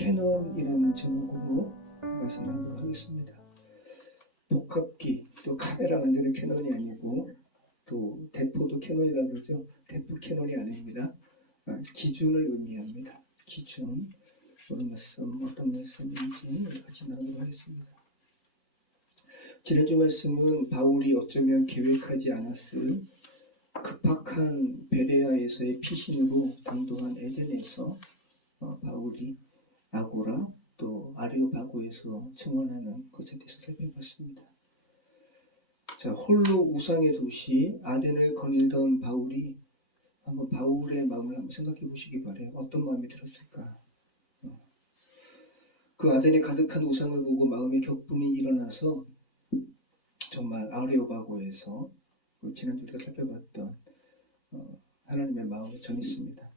캐논이라는 제목으로 말씀 나누도록 하겠습니다. 복합기, 또 카메라 만드는 캐논이 아니고 또 대포도 캐논이라고 그러죠. 대포 캐논이 아닙니다. 기준을 의미합니다. 기준. 오늘 말씀 어떤 말씀인지 같이 나누도록 하겠습니다. 지난주 말씀은 바울이 어쩌면 계획하지 않았을 급박한 베레아에서의 피신으로 당도한 에덴에서 바울이 아고라 또 아레오파고에서 증언하는 것에 대해서 살펴봤습니다. 자, 홀로 우상의 도시 아덴을 거닐던 바울이 한번 바울의 마음을 한번 생각해 보시기 바래요. 어떤 마음이 들었을까? 그 아덴에 가득한 우상을 보고 마음의 격분이 일어나서 정말 아레오파고에서 지난주 우리가 살펴봤던 하나님의 마음을 전했습니다.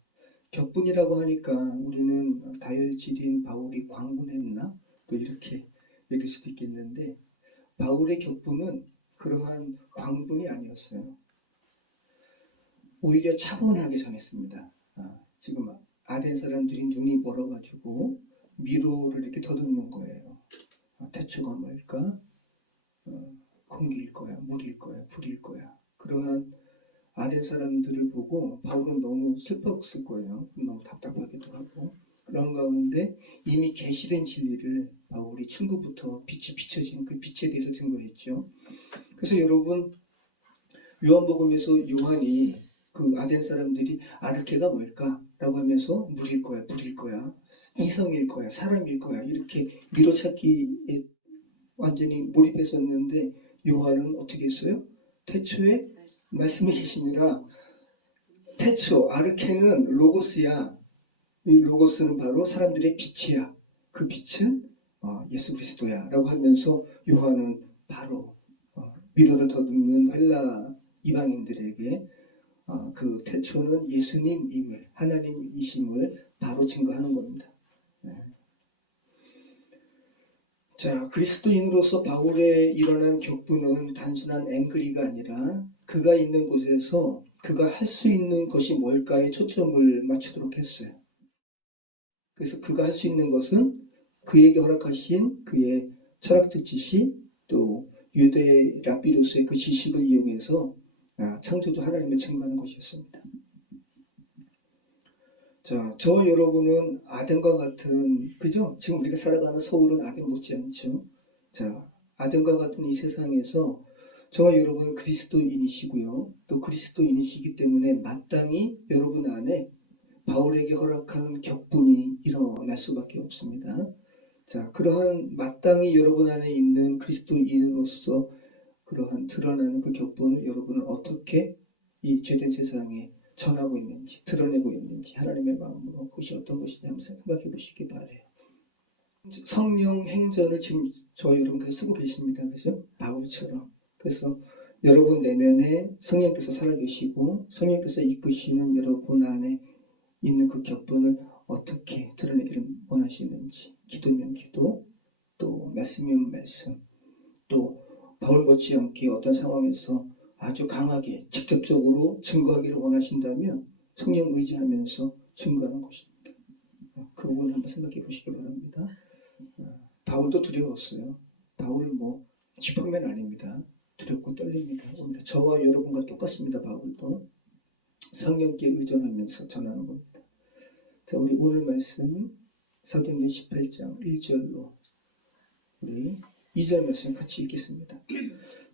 격분이라고 하니까 우리는 다혈질인 바울이 광분했나? 또 이렇게 얘기할 수도 있겠는데 바울의 격분은 그러한 광분이 아니었어요. 오히려 차분하게 전했습니다. 지금 아덴 사람들이 눈이 멀어가지고 미로를 이렇게 더듬는 거예요. 태초가 뭘까? 공기일 거야, 물일 거야, 불일 거야. 그러한 아덴 사람들을 보고 바울은 너무 슬펐을 거예요. 너무 답답하기도 하고. 그런 가운데 이미 계시된 진리를 바울이 충구부터 빛이 비춰진 그 빛에 대해서 증거했죠. 그래서 여러분 요한복음에서 요한이 그 아덴 사람들이 아르케가 뭘까? 라고 하면서 물일 거야, 불일 거야, 이성일 거야, 사람일 거야 이렇게 미로찾기에 완전히 몰입했었는데 요한은 어떻게 했어요? 태초에 말씀이 계시니라. 태초, 아르케는 로고스야. 이 로고스는 바로 사람들의 빛이야. 그 빛은 예수 그리스도야 라고 하면서 요한은 바로 미로를 더듬는 헬라 이방인들에게 그 태초는 예수님임을, 하나님이심을 바로 증거하는 겁니다. 자, 그리스도인으로서 바울의 일어난 격분은 단순한 앵그리가 아니라 그가 있는 곳에서 그가 할 수 있는 것이 뭘까에 초점을 맞추도록 했어요. 그래서 그가 할 수 있는 것은 그에게 허락하신 그의 철학적 지식, 또 유대 랍비로서의 그 지식을 이용해서 창조주 하나님을 증거하는 것이었습니다. 자, 저와 여러분은 아덴과 같은, 그죠? 지금 우리가 살아가는 서울은 아덴 못지않죠. 자, 아덴과 같은 이 세상에서 저와 여러분은 그리스도인이시고요. 또 그리스도인이시기 때문에 마땅히 여러분 안에 바울에게 허락한 격분이 일어날 수밖에 없습니다. 자, 그러한 마땅히 여러분 안에 있는 그리스도인으로서 그러한 드러나는 그 격분을 여러분은 어떻게 이 죄된 세상에 전하고 있는지, 드러내고 있는지 하나님의 마음으로 그것이 어떤 것인지 한번 생각해 보시기 바래요. 성령 행전을 지금 저와 여러분께서 쓰고 계십니다. 그죠? 바울처럼. 그래서 여러분 내면에 성령께서 살아계시고 성령께서 이끄시는 여러분 안에 있는 그 격분을 어떻게 드러내기를 원하시는지, 기도면 기도, 또 말씀이면 말씀, 또 바울 못지않게 어떤 상황에서 아주 강하게 직접적으로 증거하기를 원하신다면 성령 의지하면서 증거하는 것입니다. 그 부분을 한번 생각해 보시기 바랍니다. 바울도 두려웠어요. 바울은 슈퍼맨 아닙니다. 두렵고 떨립니다. 저와 여러분과 똑같습니다. 바울도 성령께 의존하면서 전하는 겁니다. 자, 우리 오늘 말씀 사도행전 18장 1절로 우리 2절 말씀 같이 읽겠습니다.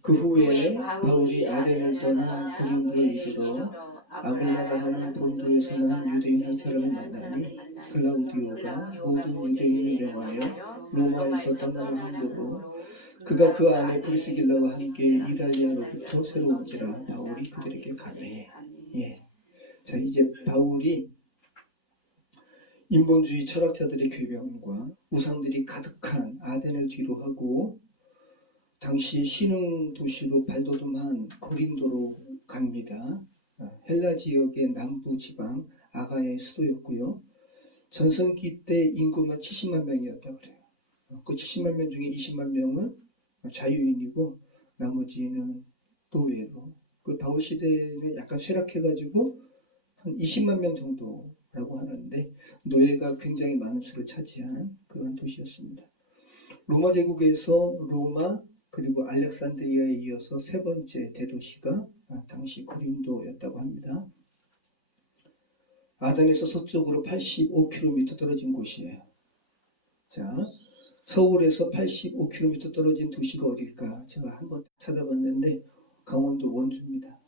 그 후에 바울이 아덴을 떠나 고린도에 이르러 아굴라라 하는 본도에 사는 유대인 한 사람을 만나니 글라우디오가 모든 유대인을 명하여 로마에서 떠나려 함으로 그가 그 안에 브리스길라와 함께 이달리아로부터 새로 온지라 바울이 그들에게 가매. 자, 이제 바울이 인본주의 철학자들의 궤변과 우상들이 가득한 아덴을 뒤로 하고 당시 신흥 도시로 발돋움한 고린도로 갑니다. 헬라 지역의 남부 지방 아가의 수도였고요. 전성기 때 인구만 70만 명이었다 그래요. 그 70만 명 중에 20만 명은 자유인이고 나머지는 노예로. 그 바울 시대는 약간 쇠락해가지고 한 20만 명 정도 로마라고 하는데 노예가 굉장히 많은 수를 차지한 그런 도시였습니다. 로마 제국에서 로마 그리고 알렉산드리아에 이어서 세 번째 대도시가 당시 고린도였다고 합니다. 아덴에서 서쪽으로 85km 떨어진 곳이에요. 자, 서울에서 85km 떨어진 도시가 어딜까? 제가 한번 찾아봤는데 강원도 원주입니다.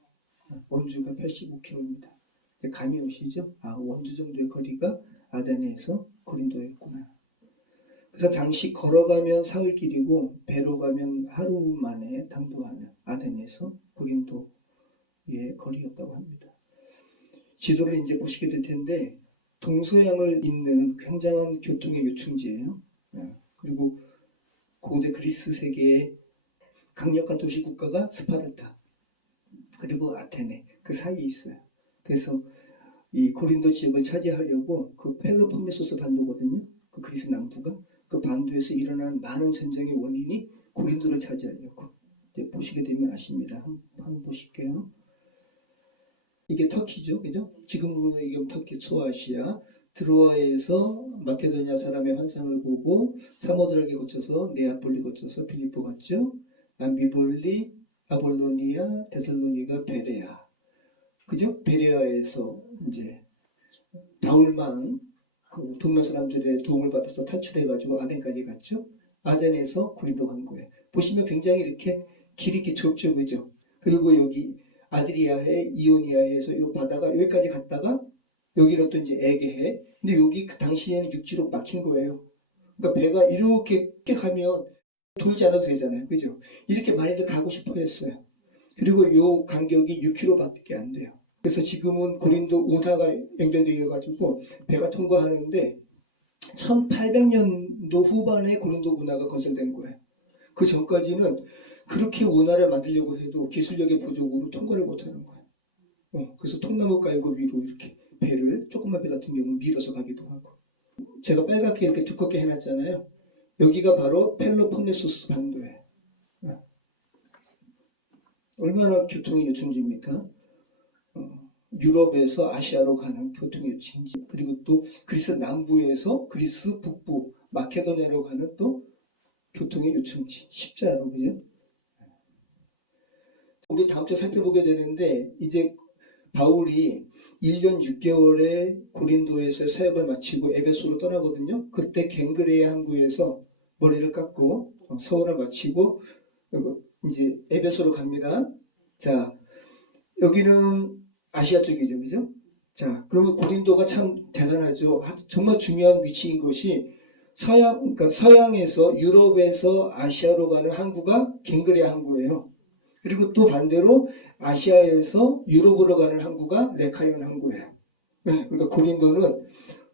원주가 85km입니다. 감이 오시죠? 원주 정도의 거리가 아덴에서 고린도였구나. 그래서 당시 걸어가면 사흘길이고 배로 가면 하루 만에 당도하는 아덴에서 고린도의 거리였다고 합니다. 지도를 이제 보시게 될 텐데 동서양을 잇는 굉장한 교통의 요충지예요. 그리고 고대 그리스 세계의 강력한 도시 국가가 스파르타 그리고 아테네 그 사이에 있어요. 그래서 이 고린도 지역을 차지하려고 그 펠로폰네소스 반도거든요. 그 그리스 남부가 그 반도에서 일어난 많은 전쟁의 원인이 고린도를 차지하려고 이제 보시게 되면 아십니다. 한번 보실게요. 이게 터키죠, 그죠? 지금으로 얘기하면 터키 소아시아 드로아에서 마케도니아 사람의 환상을 보고 사모드락에 거쳐서 네아폴리 거쳐서 빌립보 갔죠. 암비볼리, 아볼로니아, 데살로니가 베레아, 그죠? 베레아에서 이제 바울만 그 동료 사람들의 도움을 받아서 탈출해가지고 아덴까지 갔죠. 아덴에서 고린도 간 거예요. 보시면 굉장히 이렇게 길이 이렇게 좁죠, 그죠? 그리고 여기 아드리아해, 이오니아해에서 이 바다가 여기까지 갔다가 여기는 또 이제 에게해. 근데 여기 그 당시에는 육지로 막힌 거예요. 그러니까 배가 이렇게 가면 돌지 않아도 되잖아요, 그죠? 이렇게 많이들 가고 싶어 했어요. 그리고 이 간격이 6km밖에 안 돼요. 그래서 지금은 고린도 운하가 연결되어 가지고 배가 통과하는데 1800년도 후반에 고린도 운하가 건설된 거예요. 그 전까지는 그렇게 운하를 만들려고 해도 기술력의 부족으로 통과를 못하는 거예요. 그래서 통나무 깔고 위로 이렇게 배를 조그만 배 같은 경우는 밀어서 가기도 하고. 제가 빨갛게 이렇게 두껍게 해놨잖아요. 여기가 바로 펠로폰네소스 반도예요. 얼마나 교통이 요충지입니까? 유럽에서 아시아로 가는 교통의 요충지, 그리고 또 그리스 남부에서 그리스 북부 마케도니아로 가는 또 교통의 요충지. 십자로, 그죠? 우리 다음 주에 살펴보게 되는데 이제 바울이 1년 6개월에 고린도에서 사역을 마치고 에베소로 떠나거든요. 그때 갱그레아 항구에서 머리를 깎고 서원을 마치고 이제 에베소로 갑니다. 자, 여기는 아시아 쪽이죠, 그죠? 자, 그러면 고린도가 참 대단하죠. 정말 중요한 위치인 것이 그러니까 서양에서 유럽에서 아시아로 가는 항구가 갱그레아 항구예요. 그리고 또 반대로 아시아에서 유럽으로 가는 항구가 레카이온 항구예요. 그러니까 고린도는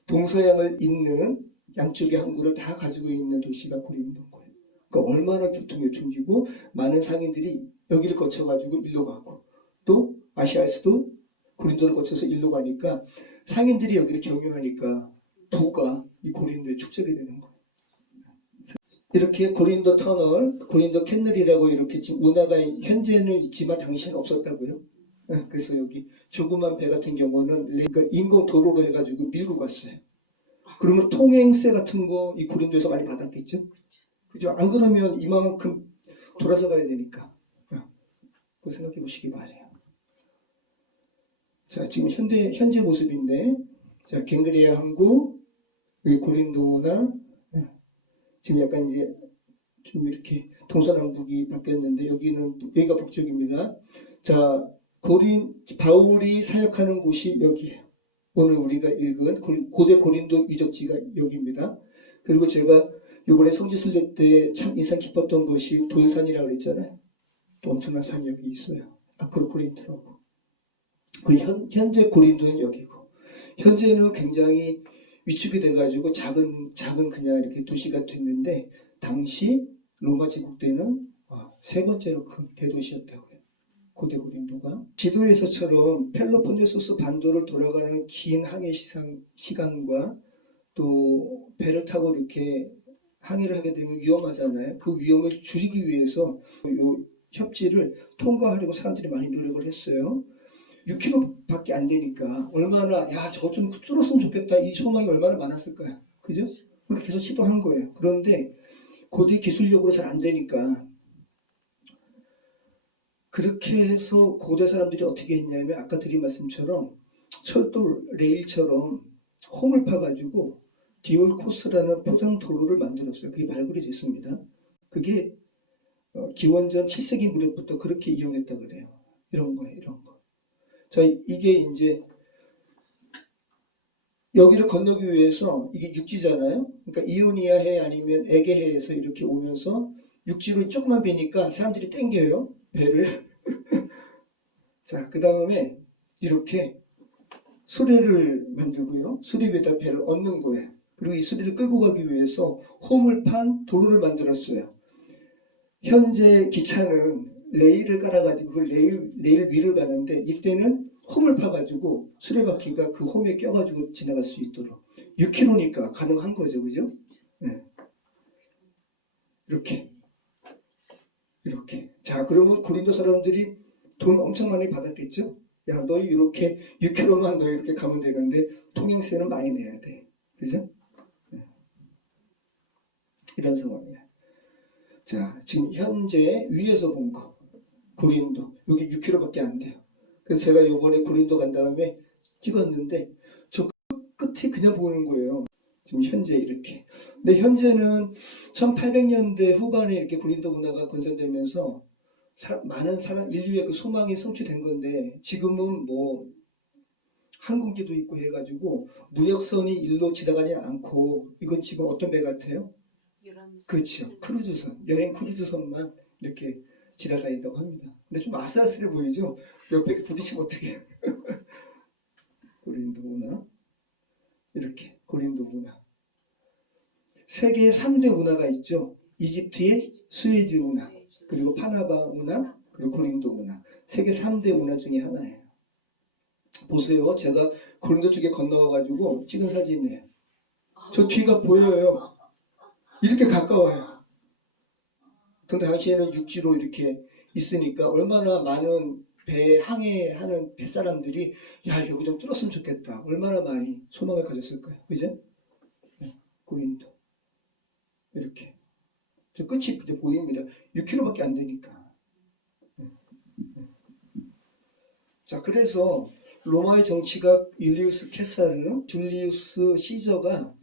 동서양을 잇는 양쪽의 항구를 다 가지고 있는 도시가 고린도인 거예요. 그러니까 얼마나 교통요충지고 많은 상인들이 여기를 거쳐가지고 일로 가고 또 아시아에서도 고린도를 거쳐서 일로 가니까 상인들이 여기를 경유하니까 부가 이 고린도에 축적이 되는 거예요. 이렇게 고린도 터널, 고린도 캔널이라고 이렇게 지금 운하가 현재는 있지만 당시에는 없었다고요. 그래서 여기 조그만 배 같은 경우는 그러니까 인공 도로로 해가지고 밀고 갔어요. 그러면 통행세 같은 거 이 고린도에서 많이 받았겠죠? 그죠? 안 그러면 이만큼 돌아서 가야 되니까. 그거 생각해 보시기 바래요. 자, 지금 현재 모습인데, 자, 갱그레아 항구, 여기 고린도나, 지금 약간 이제 좀 이렇게 동서남북이 바뀌었는데, 여기가 북쪽입니다. 자, 바울이 사역하는 곳이 여기예요. 오늘 우리가 읽은 고대 고린도 유적지가 여기입니다. 그리고 제가 이번에 성지순례 때 참 인상 깊었던 것이 돌산이라고 그랬잖아요. 또 엄청난 산이 여기 있어요. 아크로코린트라고. 현재 고린도는 여기고, 현재는 굉장히 위축이 돼가지고 작은 그냥 이렇게 도시가 됐는데, 당시 로마 제국 때는 세 번째로 큰 대도시였다고요. 고대 고린도가. 지도에서처럼 펠로폰네소스 반도를 돌아가는 긴 항해 시간과 또 배를 타고 이렇게 항해를 하게 되면 위험하잖아요. 그 위험을 줄이기 위해서 이 협지를 통과하려고 사람들이 많이 노력을 했어요. 6kg밖에 안 되니까 얼마나 야 저거 좀 줄었으면 좋겠다 이 소망이 얼마나 많았을까요? 그죠? 그렇게 계속 시도한 거예요. 그런데 고대 기술력으로 잘 안 되니까 그렇게 해서 고대 사람들이 어떻게 했냐면 아까 드린 말씀처럼 철도 레일처럼 홈을 파가지고 디올코스라는 포장 도로를 만들었어요. 그게 발굴이 됐습니다. 그게 기원전 7세기 무렵부터 그렇게 이용했다 그래요. 이런 거예요, 이런 거. 자, 이게 이제 여기를 건너기 위해서 이게 육지잖아요. 그러니까 이오니아 해 아니면 에게해에서 이렇게 오면서 육지로 조금만 배니까 사람들이 땡겨요, 배를. 자, 그 다음에 이렇게 수레를 만들고요. 수레 위에다 배를 얹는 거예요. 그리고 이 수레를 끌고 가기 위해서 홈을 판 도로를 만들었어요. 현재 기차는 레일을 깔아가지고 그 레일 위를 가는데 이때는 홈을 파가지고 수레바퀴가 그 홈에 껴가지고 지나갈 수 있도록 6km니까 가능한 거죠, 그죠? 네. 이렇게. 자, 그러면 고린도 사람들이 돈 엄청 많이 받았겠죠? 야, 너희 이렇게 6km만 너 이렇게 가면 되는데 통행세는 많이 내야 돼. 그죠? 네. 이런 상황이에요. 자, 지금 현재 위에서 본 거. 고린도. 여기 6km밖에 안 돼요. 그래서 제가 요번에 고린도 간 다음에 찍었는데 저 끝이 그냥 보이는 거예요. 지금 현재 이렇게. 근데 현재는 1800년대 후반에 이렇게 고린도 문화가 건설되면서 많은 인류의 그 소망이 성취된 건데 지금은 뭐 항공기도 있고 해가지고 무역선이 일로 지나가지 않고 이건 지금 어떤 배 같아요? 그렇죠. 크루즈선, 여행 크루즈선만 이렇게 지나다닌다고 합니다. 근데 좀 아슬아슬해 보이죠? 옆에 부딪히면 어떻게 고린도 문화 이렇게 고린도 문화 세계의 3대 문화가 있죠. 이집트의 수에즈 문화, 그리고 파나바 문화, 그리고 고린도 문화. 세계 3대 문화 중에 하나예요. 보세요. 제가 고린도 쪽에 건너가가지고 찍은 사진이에요. 저 뒤가 보여요. 이렇게 가까워요. 근데 당시에는 육지로 이렇게 있으니까 얼마나 많은 배에 항해하는 뱃사람들이 야 여기 좀 뚫었으면 좋겠다. 얼마나 많이 소망을 가졌을까요? 그죠? 네, 고린도. 이렇게. 저 끝이 이제 보입니다. 6km밖에 안 되니까. 자, 그래서 로마의 정치가 율리우스 케사르, 줄리우스 시저가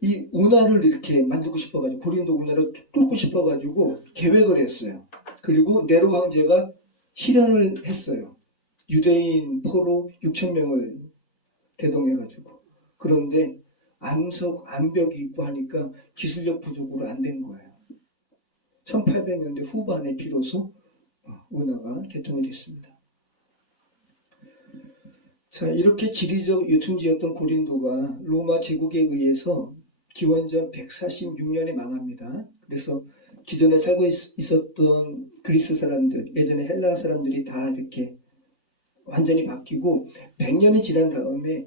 이 운하를 이렇게 만들고 싶어가지고 고린도 운하를 뚫고 싶어가지고 계획을 했어요. 그리고 네로 황제가 실현을 했어요. 유대인 포로 6,000명을 대동해가지고. 그런데 암벽이 있고 하니까 기술력 부족으로 안 된 거예요. 1800년대 후반에 비로소 운하가 개통이 됐습니다. 자, 이렇게 지리적 요충지였던 고린도가 로마 제국에 의해서 기원전 146년에 망합니다. 그래서 기존에 살고 있었던 그리스 사람들, 예전에 헬라 사람들이 다 이렇게 완전히 바뀌고 100년이 지난 다음에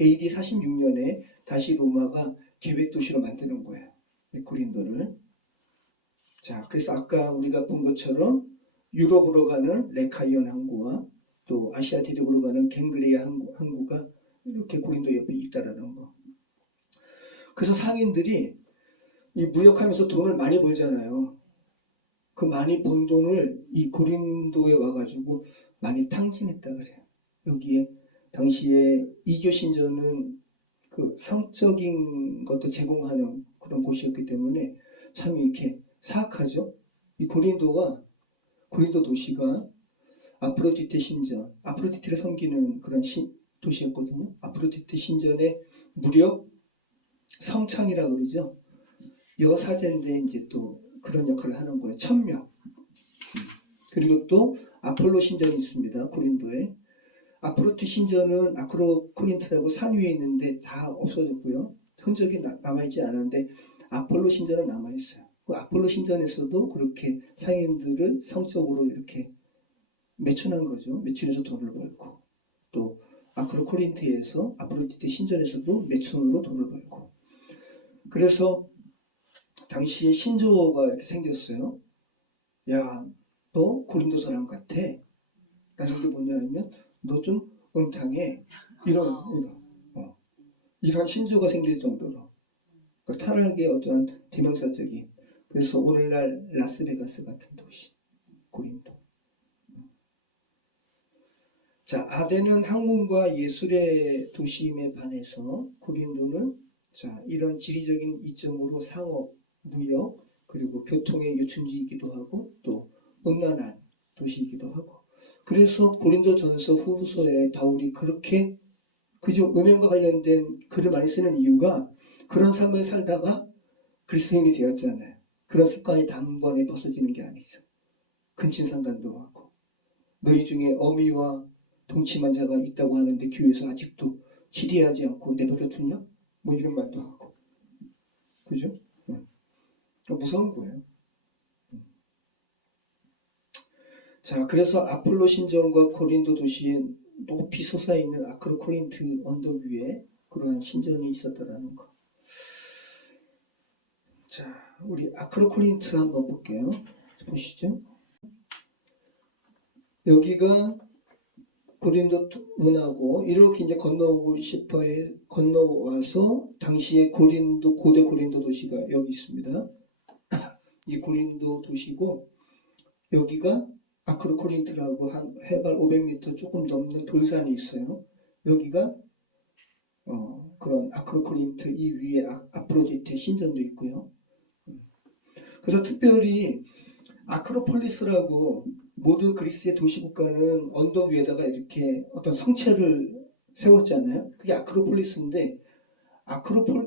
AD 46년에 다시 로마가 계획도시로 만드는 거예요. 고린도를. 자, 그래서 아까 우리가 본 것처럼 유럽으로 가는 레카이온 항구와 또 아시아 대륙으로 가는 갱그레아 항구가 이렇게 고린도 옆에 있다라는 거. 그래서 상인들이 이 무역하면서 돈을 많이 벌잖아요. 그 많이 번 돈을 이 고린도에 와가지고 많이 탕진했다 그래요. 여기에 당시에 이교 신전은 그 성적인 것도 제공하는 그런 곳이었기 때문에 참 이렇게 사악하죠. 이 고린도 도시가 아프로디테 신전, 아프로디테를 섬기는 그런 도시였거든요. 아프로디테 신전에 무려 성창이라 그러죠. 여사제인데 이제 또 그런 역할을 하는 거예요. 천명. 그리고 또 아폴로 신전이 있습니다. 고린도에. 아프로디 신전은 아크로코린트라고 산 위에 있는데 다 없어졌고요. 흔적이 남아있지 않은데 아폴로 신전은 남아있어요. 그 아폴로 신전에서도 그렇게 상인들을 성적으로 이렇게 매춘한 거죠. 매춘해서 돈을 벌고 또 아크로코린트에서 아프로디테 신전에서도 매춘으로 돈을 벌고 그래서 당시에 신조어가 이렇게 생겼어요. 야, 너 고린도 사람 같아. 라는 게 뭐냐면 너 좀 음탕해. 이런 신조가 생길 정도로. 그러니까 타락의 어떠한 대명사적인. 그래서 오늘날 라스베가스 같은 도시, 고린도. 자, 아덴은 학문과 예술의 도시임에 반해서 고린도는 자, 이런 지리적인 이점으로 상업, 무역, 그리고 교통의 요충지이기도 하고 또 음란한 도시이기도 하고. 그래서 고린도전서 후서에 바울이 그렇게 그저 음행과 관련된 글을 많이 쓰는 이유가 그런 삶을 살다가 그리스도인이 되었잖아요. 그런 습관이 단번에 벗어지는 게 아니죠. 근친상간도 하고 너희 중에 어미와 동침한 자가 있다고 하는데 교회에서 아직도 치리하지 않고 내버려 두냐? 뭐 이런 말도 하고. 그죠? 무서운 거예요. 자, 그래서 아폴로 신전과 고린도 도시에 높이 솟아있는 아크로코린트 언덕 위에 그러한 신전이 있었다라는 거. 자, 우리 아크로코린트 한번 볼게요. 보시죠. 여기가 고린도 문하고 이렇게 이제 건너오고 싶어해 건너와서 당시에 고린도 고대 고린도 도시가 여기 있습니다. 이 고린도 도시고 여기가 아크로코린트라고 한 해발 500m 조금 넘는 돌산이 있어요. 여기가 그런 아크로코린트 이 위에 아프로디테 신전도 있고요. 그래서 특별히 아크로폴리스라고 모든 그리스의 도시국가는 언덕 위에다가 이렇게 어떤 성체를 세웠잖아요. 그게 아크로폴리스인데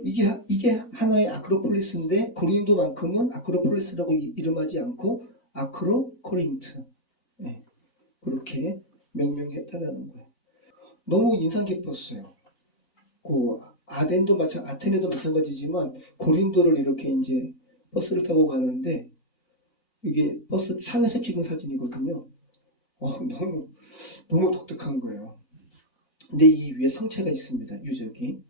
이게 하나의 아크로폴리스인데 고린도만큼은 아크로폴리스라고 이름하지 않고 아크로코린트 그렇게 명명했다는 거예요. 너무 인상 깊었어요. 그 아테네도 마찬가지지만 고린도를 이렇게 이제 버스를 타고 가는데 이게 버스 산에서 찍은 사진이거든요. 너무 독특한 거예요. 근데 이 위에 성체가 있습니다. 유적이.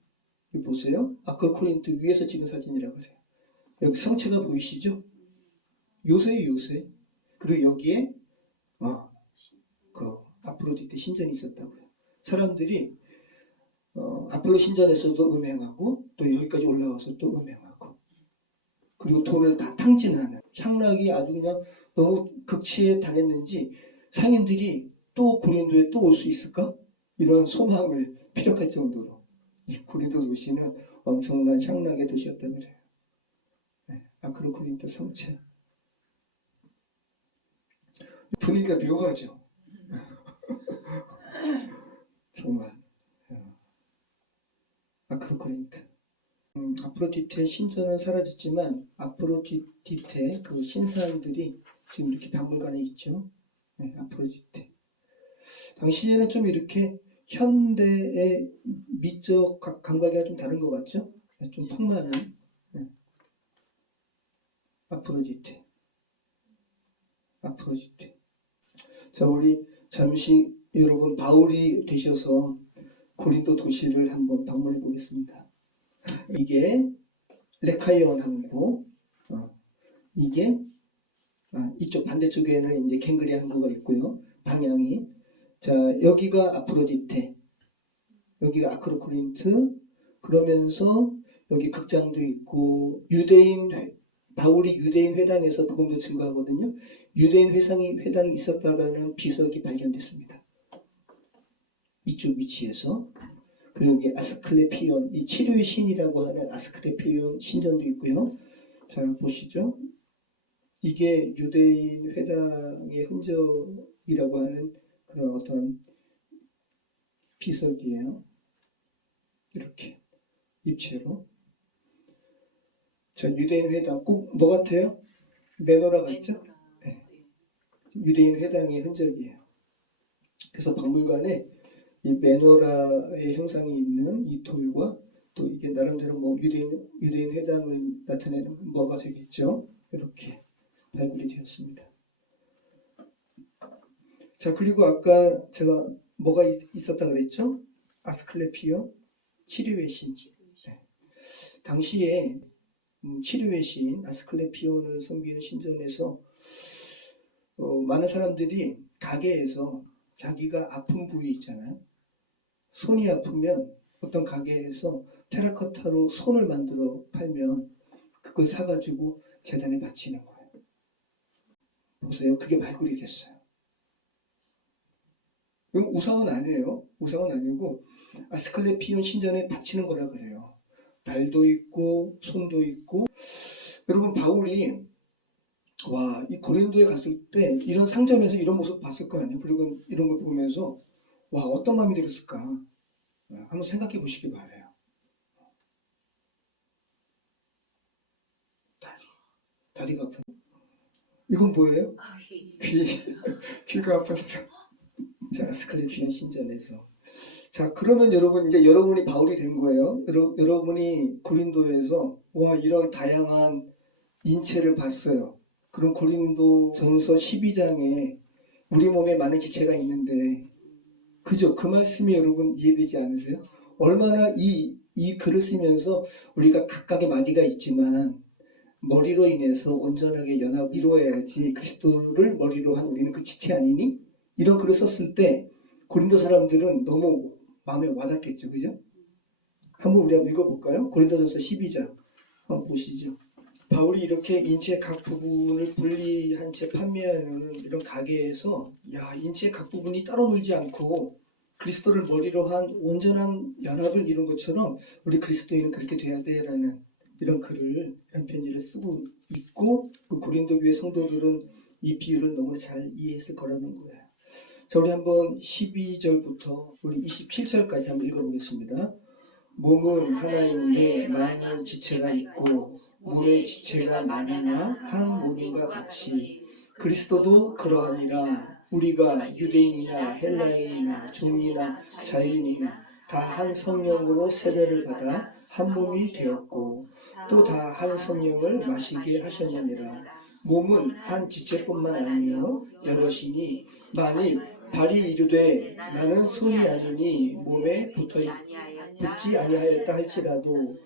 여기 보세요. 아크로코린트 위에서 찍은 사진이라고 그래요. 여기 성체가 보이시죠? 요새예요, 요새. 그리고 여기에 그 아프로디테 신전이 있었다고요. 사람들이 아폴로 신전에서도 음행하고 또 여기까지 올라와서 또 음행하고 그리고 돈을 다 탕진하는 향락이 아주 그냥 너무 극치에 달했는지 상인들이 또 고린도에 또 올 수 있을까? 이런 소망을 피력할 정도로 이 고린도 도시는 엄청난 향락의 도시였다 그래요. 아크로코린토 성체 분위기가 묘하죠. 정말 아크로코린토 아프로디테 신전은 사라졌지만 아프로디테 그 신사들이 지금 이렇게 박물관에 있죠. 아프로디테 당시에는 좀 이렇게 현대의 미적 감각이 좀 다른 것 같죠? 좀 풍만한 아프로디테. 자, 우리 잠시 여러분 바울이 되셔서 고린도 도시를 한번 방문해 보겠습니다. 이게 레카이온 항구, 이게 이쪽 반대쪽에는 이제 갱그리 항구가 있고요. 방향이 자 여기가 아프로디테, 여기가 아크로코린트. 그러면서 여기 극장도 있고 바울이 유대인 회당에서 복음도 증거하거든요. 유대인 회당이 있었다라는 비석이 발견됐습니다. 이쪽 위치에서. 그리고 여기 아스클레피온, 이 치료의 신이라고 하는 아스클레피온 신전도 있고요. 자 보시죠. 이게 유대인 회당의 흔적이라고 하는 그런 어떤 비석이에요. 이렇게 입체로. 자, 유대인 회당 꼭 뭐 같아요? 메노라 같죠? 네. 유대인 회당의 흔적이에요. 그래서 박물관에 이 메노라의 형상이 있는 이 돌과 또 이게 나름대로 뭐 유대인 회당을 나타내는 뭐가 되겠죠? 이렇게 발굴이 되었습니다. 자, 그리고 아까 제가 뭐가 있었다 그랬죠? 아스클레피오 치료의 신. 네. 당시에 치료의 신 아스클레피온을 섬기는 신전에서 많은 사람들이 가게에서 자기가 아픈 부위 있잖아요. 손이 아프면 어떤 가게에서 테라코타로 손을 만들어 팔면 그걸 사가지고 재단에 바치는 거예요. 보세요. 그게 발굴이 됐어요. 이건 우상은 아니에요. 우상은 아니고 아스클레피온 신전에 바치는 거라 그래요. 발도 있고 손도 있고. 여러분 바울이 이 고린도에 갔을 때 이런 상점에서 이런 모습 봤을 거 아니에요. 그리고 이런 걸 보면서 어떤 마음이 들었을까 한번 생각해 보시기 바라요. 다리가 아픈. 이건 뭐예요? 귀가 아픈 사람. 자, 아스클레피온 신전에서. 자, 그러면 여러분, 이제 여러분이 바울이 된 거예요. 여러분이 고린도에서, 이런 다양한 인체를 봤어요. 그럼 고린도 전서 12장에 우리 몸에 많은 지체가 있는데, 그죠? 그 말씀이 여러분 이해되지 않으세요? 얼마나 이 글을 쓰면서 우리가 각각의 마디가 있지만, 머리로 인해서 온전하게 연합 이루어야지 그리스도를 머리로 한 우리는 그 지체 아니니? 이런 글을 썼을 때 고린도 사람들은 너무 마음에 와닿겠죠. 그죠? 한번 우리 한번 읽어볼까요? 고린도전서 12장 한번 보시죠. 바울이 이렇게 인체의 각 부분을 분리한 채 판매하는 이런 가게에서 인체의 각 부분이 따로 놀지 않고 그리스도를 머리로 한 온전한 연합을 이룬 것처럼 우리 그리스도인은 그렇게 돼야 돼라는 이런 글을, 이런 편지를 쓰고 있고, 그 고린도 교회 성도들은 이 비유를 너무 잘 이해했을 거라는 거예요. 자, 우리 한번 12절부터 우리 27절까지 한번 읽어보겠습니다. 몸은 하나인데 많은 지체가 있고 몸의 지체가 많으나 한 몸인과 같이 그리스도도 그러하니라. 우리가 유대인이나 헬라인이나 종이나 자유인이나 다 한 성령으로 세례를 받아 한 몸이 되었고 또 다 한 성령을 마시게 하셨느니라. 몸은 한 지체뿐만 아니요 여럿이니 만일 발이 이르되 나는 손이 아니니 몸에 붙지 아니하였다 할지라도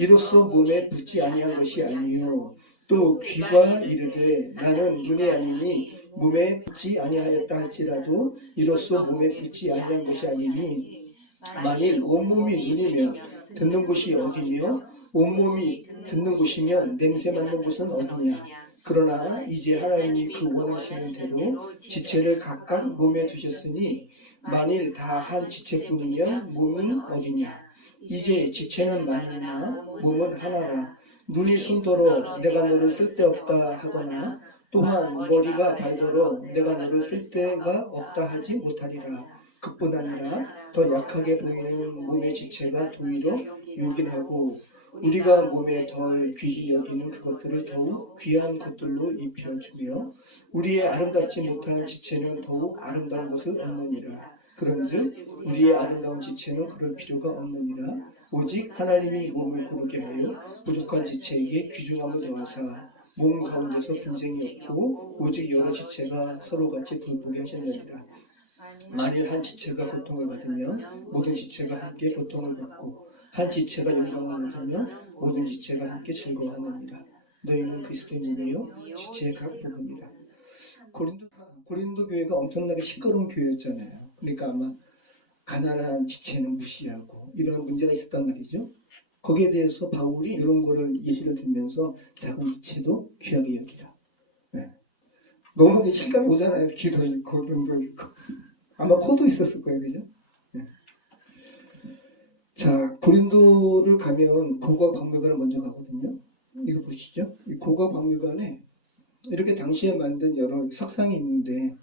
이로써 몸에 붙지 아니한 것이 아니요 또 귀가 이르되 나는 눈이 아니니 몸에 붙지 아니하였다 할지라도 이로써 몸에 붙지 아니한 것이 아니니 만일 온몸이 눈이면 듣는 곳이 어디며 온몸이 듣는 곳이면 냄새 맡는 곳은 어디냐. 그러나 이제 하나님이 그 원하시는 대로 지체를 각각 몸에 두셨으니 만일 다 한 지체뿐이면 몸은 어디냐. 이제 지체는 많으나 몸은 하나라. 눈이 손더러 내가 너를 쓸데없다 하거나 또한 머리가 발더러 내가 너를 쓸데가 없다 하지 못하리라. 그뿐 아니라 더 약하게 보이는 몸의 지체가 도리어 요긴하고 우리가 몸에 덜 귀히 여기는 그것들을 더욱 귀한 것들로 입혀주며 우리의 아름답지 못한 지체는 더욱 아름다운 것을 얻느니라. 그런즉 우리의 아름다운 지체는 그럴 필요가 없느니라. 오직 하나님이 몸을 고르게 하여 부족한 지체에게 귀중함을 더하사 몸 가운데서 분쟁이 없고 오직 여러 지체가 서로같이 불보게 하셨느니라. 만일 한 지체가 고통을 받으면 모든 지체가 함께 고통을 받고 한 지체가 영광을 얻으면 모든 지체가 함께 즐거워하느니라. 너희는 그리스도의 몸이요 지체의 각 부분이라. 고린도 교회가 엄청나게 시끄러운 교회였잖아요. 그러니까 아마 가난한 지체는 무시하고 이런 문제가 있었단 말이죠. 거기에 대해서 바울이 이런 거를 예시를 들면서 작은 지체도 귀하게 여기라. 네. 너무 실감이 오잖아요. 귀도 있고 눈도 있고 아마 코도 있었을 거예요. 그죠? 네. 자, 고린도를 가면 고고학 박물관을 먼저 가거든요. 이거 보시죠. 이 고고학 박물관에 이렇게 당시에 만든 여러 석상이 있는데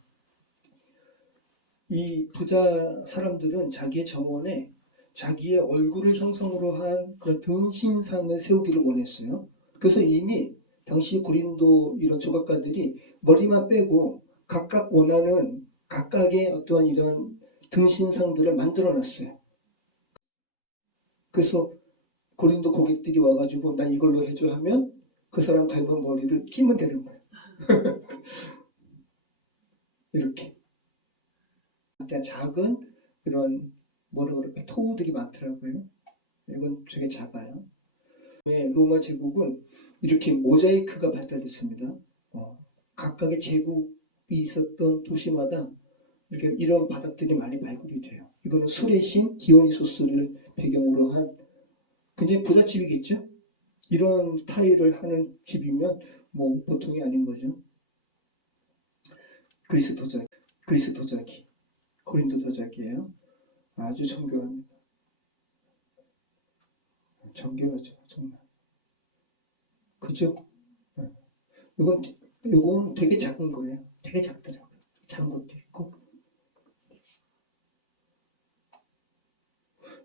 이 부자 사람들은 자기의 정원에 자기의 얼굴을 형성으로 한 그런 등신상을 세우기를 원했어요. 그래서 이미 당시 고린도 이런 조각가들이 머리만 빼고 각각 원하는 각각의 어떠한 이런 등신상들을 만들어 놨어요. 그래서 고린도 고객들이 와가지고 나 이걸로 해줘 하면 그 사람 닮은 머리를 끼면 되는 거예요. 이렇게. 작은 이런 뭐라 그럴까 토우들이 많더라고요. 이건 되게 작아요. 네, 로마 제국은 이렇게 모자이크가 발달됐습니다. 각각의 제국이 있었던 도시마다 이렇게 이런 바닥들이 많이 발굴이 돼요. 이거는 술의 신 디오니소스를 배경으로 한 굉장히 부잣집이겠죠? 이런 타일을 하는 집이면 뭐 보통이 아닌 거죠. 그리스 도자기, 고린도 도자기예요. 아주 정교합니다. 정교하죠, 정말. 그죠? 네. 이건 되게 작은 거예요. 되게 작더라고요. 작은 것도 있고.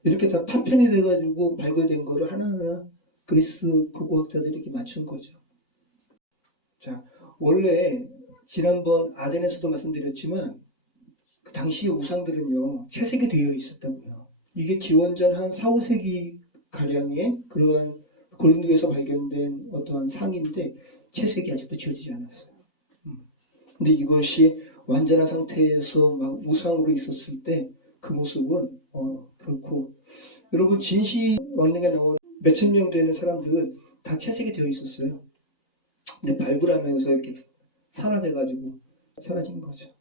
이렇게 다 파편이 돼가지고 발굴된 거를 하나하나 그리스 고고학자들이 이렇게 맞춘 거죠. 자, 원래 지난번 아덴에서도 말씀드렸지만 그 당시 우상들은요 채색이 되어 있었다고요. 이게 기원전 한 4, 5세기 가량의 그런 고린도에서 발견된 어떠한 상인데 채색이 아직도 지워지지 않았어요. 근데 이것이 완전한 상태에서 막 우상으로 있었을 때 그 모습은 결코 여러분 진시 왕릉에 나온 몇천 명 되는 사람들 다 채색이 되어 있었어요. 근데 발굴하면서 이렇게 산화돼가지고 사라진 거죠.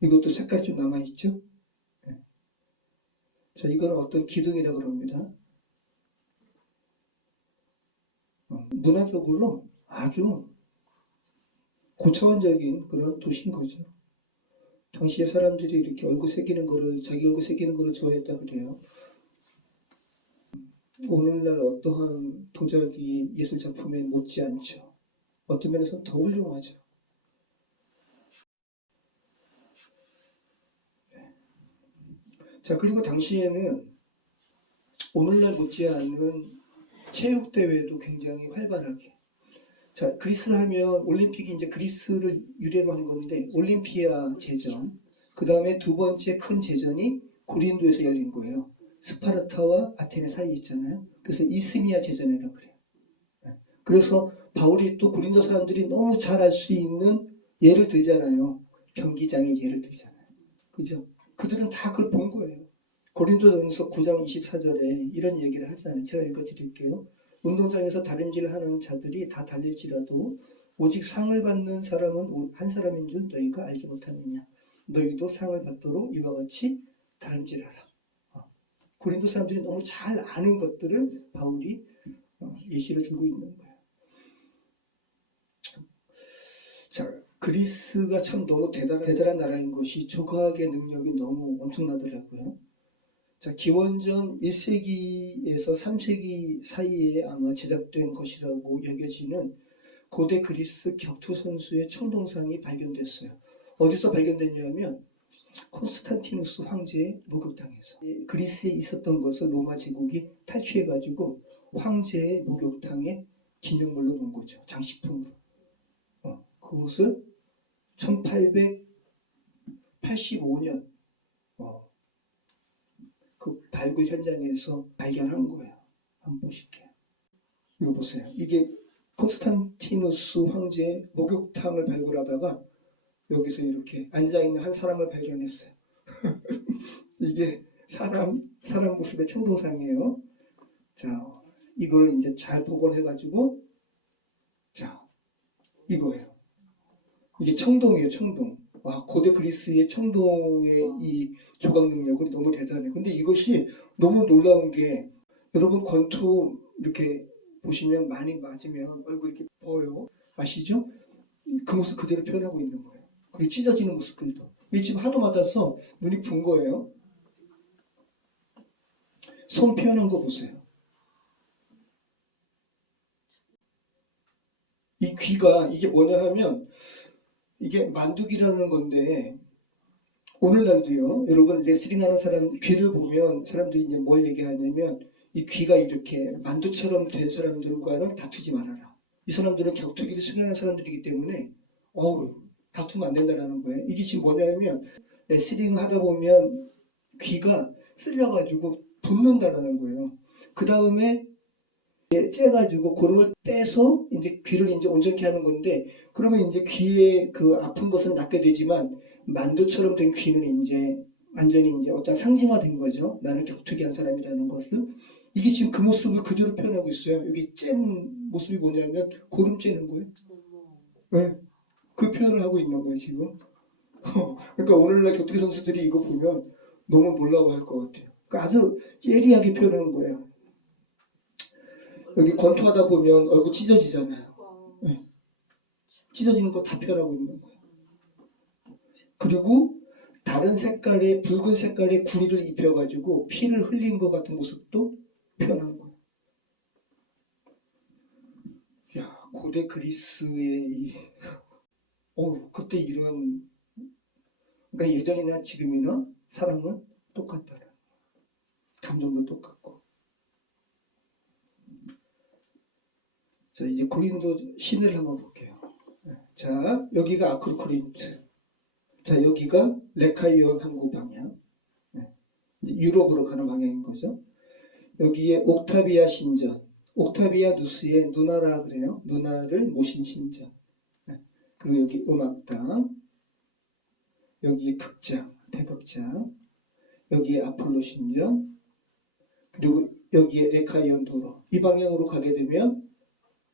이것도 색깔이 좀 남아있죠? 네. 자, 이거는 어떤 기둥이라고 그럽니다. 문화적으로 아주 고차원적인 그런 도시인 거죠. 당시에 사람들이 이렇게 얼굴 새기는 거를, 자기 얼굴 새기는 거를 좋아했다 그래요. 오늘날 어떠한 도자기 예술 작품에 못지않죠. 어떤 면에서 더 훌륭하죠. 자, 그리고 당시에는 오늘날 못지않은 체육대회도 굉장히 활발하게. 자, 그리스 하면 올림픽이 이제 그리스를 유래로 한 건데, 올림피아 제전. 그 다음에 두 번째 큰 제전이 고린도에서 열린 거예요. 스파르타와 아테네 사이에 있잖아요. 그래서 이스미아 제전이라고 그래요. 그래서 바울이 또 고린도 사람들이 너무 잘 알 수 있는 예를 들잖아요. 경기장의 예를 들잖아요. 그죠? 그들은 다 그걸 본 거예요. 고린도전서 9장 24절에 이런 얘기를 하잖아요. 제가 읽어드릴게요. 운동장에서 다림질을 하는 자들이 다 달릴지라도 오직 상을 받는 사람은 한 사람인 줄 너희가 알지 못하느냐. 너희도 상을 받도록 이와 같이 다림질하라. 고린도 사람들이 너무 잘 아는 것들을 바울이 예시를 들고 있는 거예요. 자, 그리스가 참 너무 대단한 나라인 것이 조각의 능력이 너무 엄청나더라고요. 자, 기원전 1세기에서 3세기 사이에 아마 제작된 것이라고 여겨지는 고대 그리스 격투 선수의 청동상이 발견됐어요. 어디서 발견됐냐면 콘스탄티누스 황제의 목욕탕에서. 그리스에 있었던 것을 로마 제국이 탈취해가지고 황제의 목욕탕에 기념물로 놓은 거죠. 장식품으로. 그것을 1885년 그 발굴 현장에서 발견한 거예요. 한번 보실게요. 이거 보세요. 이게 콘스탄티누스 황제의 목욕탕을 발굴하다가 여기서 이렇게 앉아있는 한 사람을 발견했어요. 이게 사람 모습의 청동상이에요. 자, 이걸 이제 잘 복원해가지고, 자, 이거예요. 이게 청동이에요, 청동. 와, 고대 그리스의 청동의 이 조각 능력은 너무 대단해요. 근데 이것이 너무 놀라운 게, 여러분 권투 이렇게 보시면 많이 맞으면 얼굴 이렇게 보여요. 아시죠? 그 모습 그대로 표현하고 있는 거예요. 그리고 찢어지는 모습들도. 이게 지금 하도 맞아서 눈이 분 거예요. 손 표현한 거 보세요. 이 귀가 이게 뭐냐 하면 이게 만두귀라는 건데 오늘날도요. 여러분 레슬링 하는 사람 귀를 보면 사람들이 이제 뭘 얘기하냐면 이 귀가 이렇게 만두처럼 된 사람들과는 다투지 말아라. 이 사람들은 격투기를 수련하는 사람들이기 때문에 다투면 안 된다는 거예요. 이게 지금 뭐냐면 레슬링 하다 보면 귀가 쓸려가지고 붓는다라는 거예요. 그 다음에 째가지고 그걸 빼서 이제 귀를 이제 온전케 하는 건데 그러면 이제 귀에 그 아픈 것은 낫게 되지만 만두처럼 된 귀는 이제 완전히 이제 어떤 상징화된 거죠. 나는 격투기 한 사람이라는 것을. 이게 지금 그 모습을 그대로 표현하고 있어요. 여기 짠 모습이 뭐냐면 고름 째는 거예요. 네. 그 표현을 하고 있는 거예요, 지금. 그러니까 오늘날 격투기 선수들이 이거 보면 너무 놀라워할 것 같아요. 그러니까 아주 예리하게 표현하는 거예요. 여기 권투하다 보면 얼굴 찢어지잖아요. 네. 찢어지는 거 다 표현하고 있는 거예요. 그리고 다른 색깔의 붉은 색깔의 구리를 입혀가지고 피를 흘린 것 같은 모습도 표현한 거예요. 야, 고대 그리스의 그때 이런, 그러니까 예전이나 지금이나 사람은 똑같다. 감정도 똑같고. 자, 이제 고린도 시내를 한번 볼게요. 자, 여기가 아크로코린트. 자, 여기가 레카이온 항구 방향. 유럽으로 가는 방향인 거죠. 여기에 옥타비아 신전. 옥타비아 누스의 누나라 그래요. 누나를 모신 신전. 그리고 여기 음악당. 여기 극장, 대극장. 여기에 아폴로 신전. 그리고 여기에 레카이온 도로. 이 방향으로 가게 되면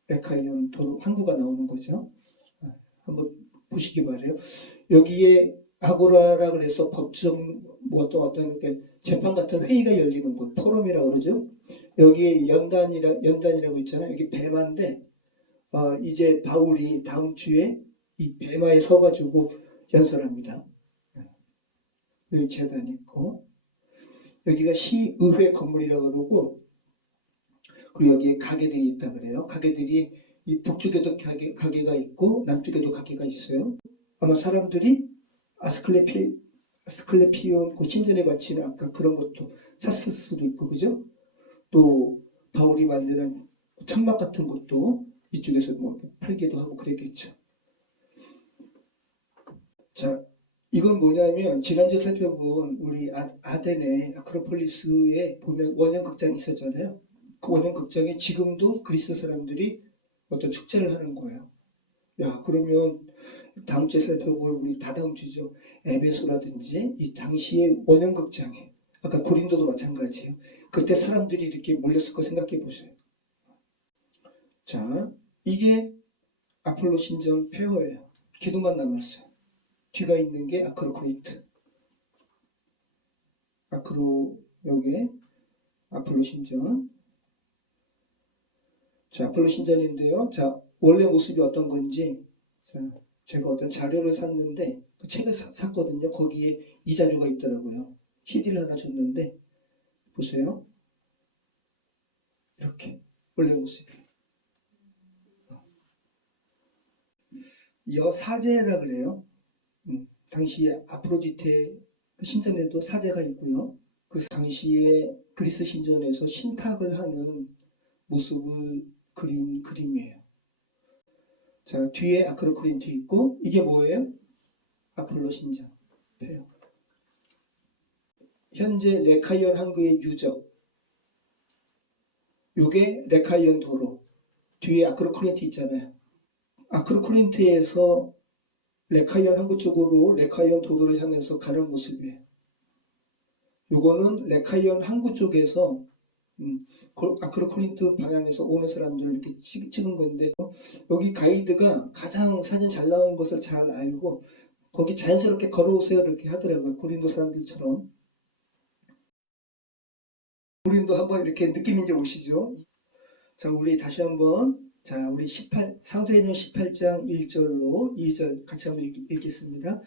레카이온 도로 항구가 나오는 거죠. 한번 보시기 바래요. 여기에 아고라라 그래서 법정 뭐 또 어떤 이렇게 재판 같은 회의가 열리는 곳, 포럼이라 그러죠. 여기에 연단이라고 있잖아요. 여기 배마인데 이제 바울이 다음 주에 이 배마에 서가지고 연설합니다. 여기 재단 있고 여기가 시의회 건물이라고 그러고 그리고 여기에 가게들이 있다 그래요. 가게들이 이 북쪽에도 가게가 있고 남쪽에도 가게가 있어요. 아마 사람들이 아스클레피온 그 신전에 바치는 아까 그런 것도 샀을 수도 있고 그죠? 또 바울이 만드는 천막 같은 것도 이쪽에서 뭐 팔기도 하고 그랬겠죠. 자, 이건 뭐냐면 지난주에 살펴본 우리 아덴의 아크로폴리스에 보면 원형극장이 있었잖아요. 그 원형극장에 지금도 그리스 사람들이 어떤 축제를 하는 거예요. 야, 그러면 다음 주에 살펴볼 우리 다다음 주죠. 에베소라든지 이 당시의 원형극장에 아까 고린도도 마찬가지예요. 그때 사람들이 이렇게 몰렸을 거 생각해 보세요. 자, 이게 아폴로 신전 폐허예요. 기도만 남았어요. 뒤가 있는 게 아크로코린트. 여기에 아폴로 신전. 자, 아폴로 신전인데요. 자, 원래 모습이 어떤 건지 자, 제가 어떤 자료를 샀는데 그 책을 샀거든요. 거기에 이 자료가 있더라고요. CD를 하나 줬는데 보세요. 이렇게 원래 모습이. 여사제라 그래요. 당시에 아프로디테 신전에도 사제가 있고요. 그 당시에 그리스 신전에서 신탁을 하는 모습을 그린 그림이에요. 자, 뒤에 아크로코린트 있고 이게 뭐예요? 아폴로 신전. 폐허. 현재 레카이온 항구의 유적. 요게 레카이온 도로. 뒤에 아크로코린트 있잖아요. 아크로코린트에서 레카이온 항구 쪽으로 레카이온 도로를 향해서 가는 모습이에요. 요거는 레카이온 항구 쪽에서 아크로코린트 방향에서 오는 사람들을 이렇게 찍은 건데 여기 가이드가 가장 사진 잘 나온 것을 잘 알고 거기 자연스럽게 걸어오세요 이렇게 하더라고요. 고린도 사람들처럼. 고린도 한번 이렇게 느낌인지 오시죠? 자, 우리 다시 한번 자, 우리 사도행전 18장 1절로 2절 같이 한번 읽겠습니다.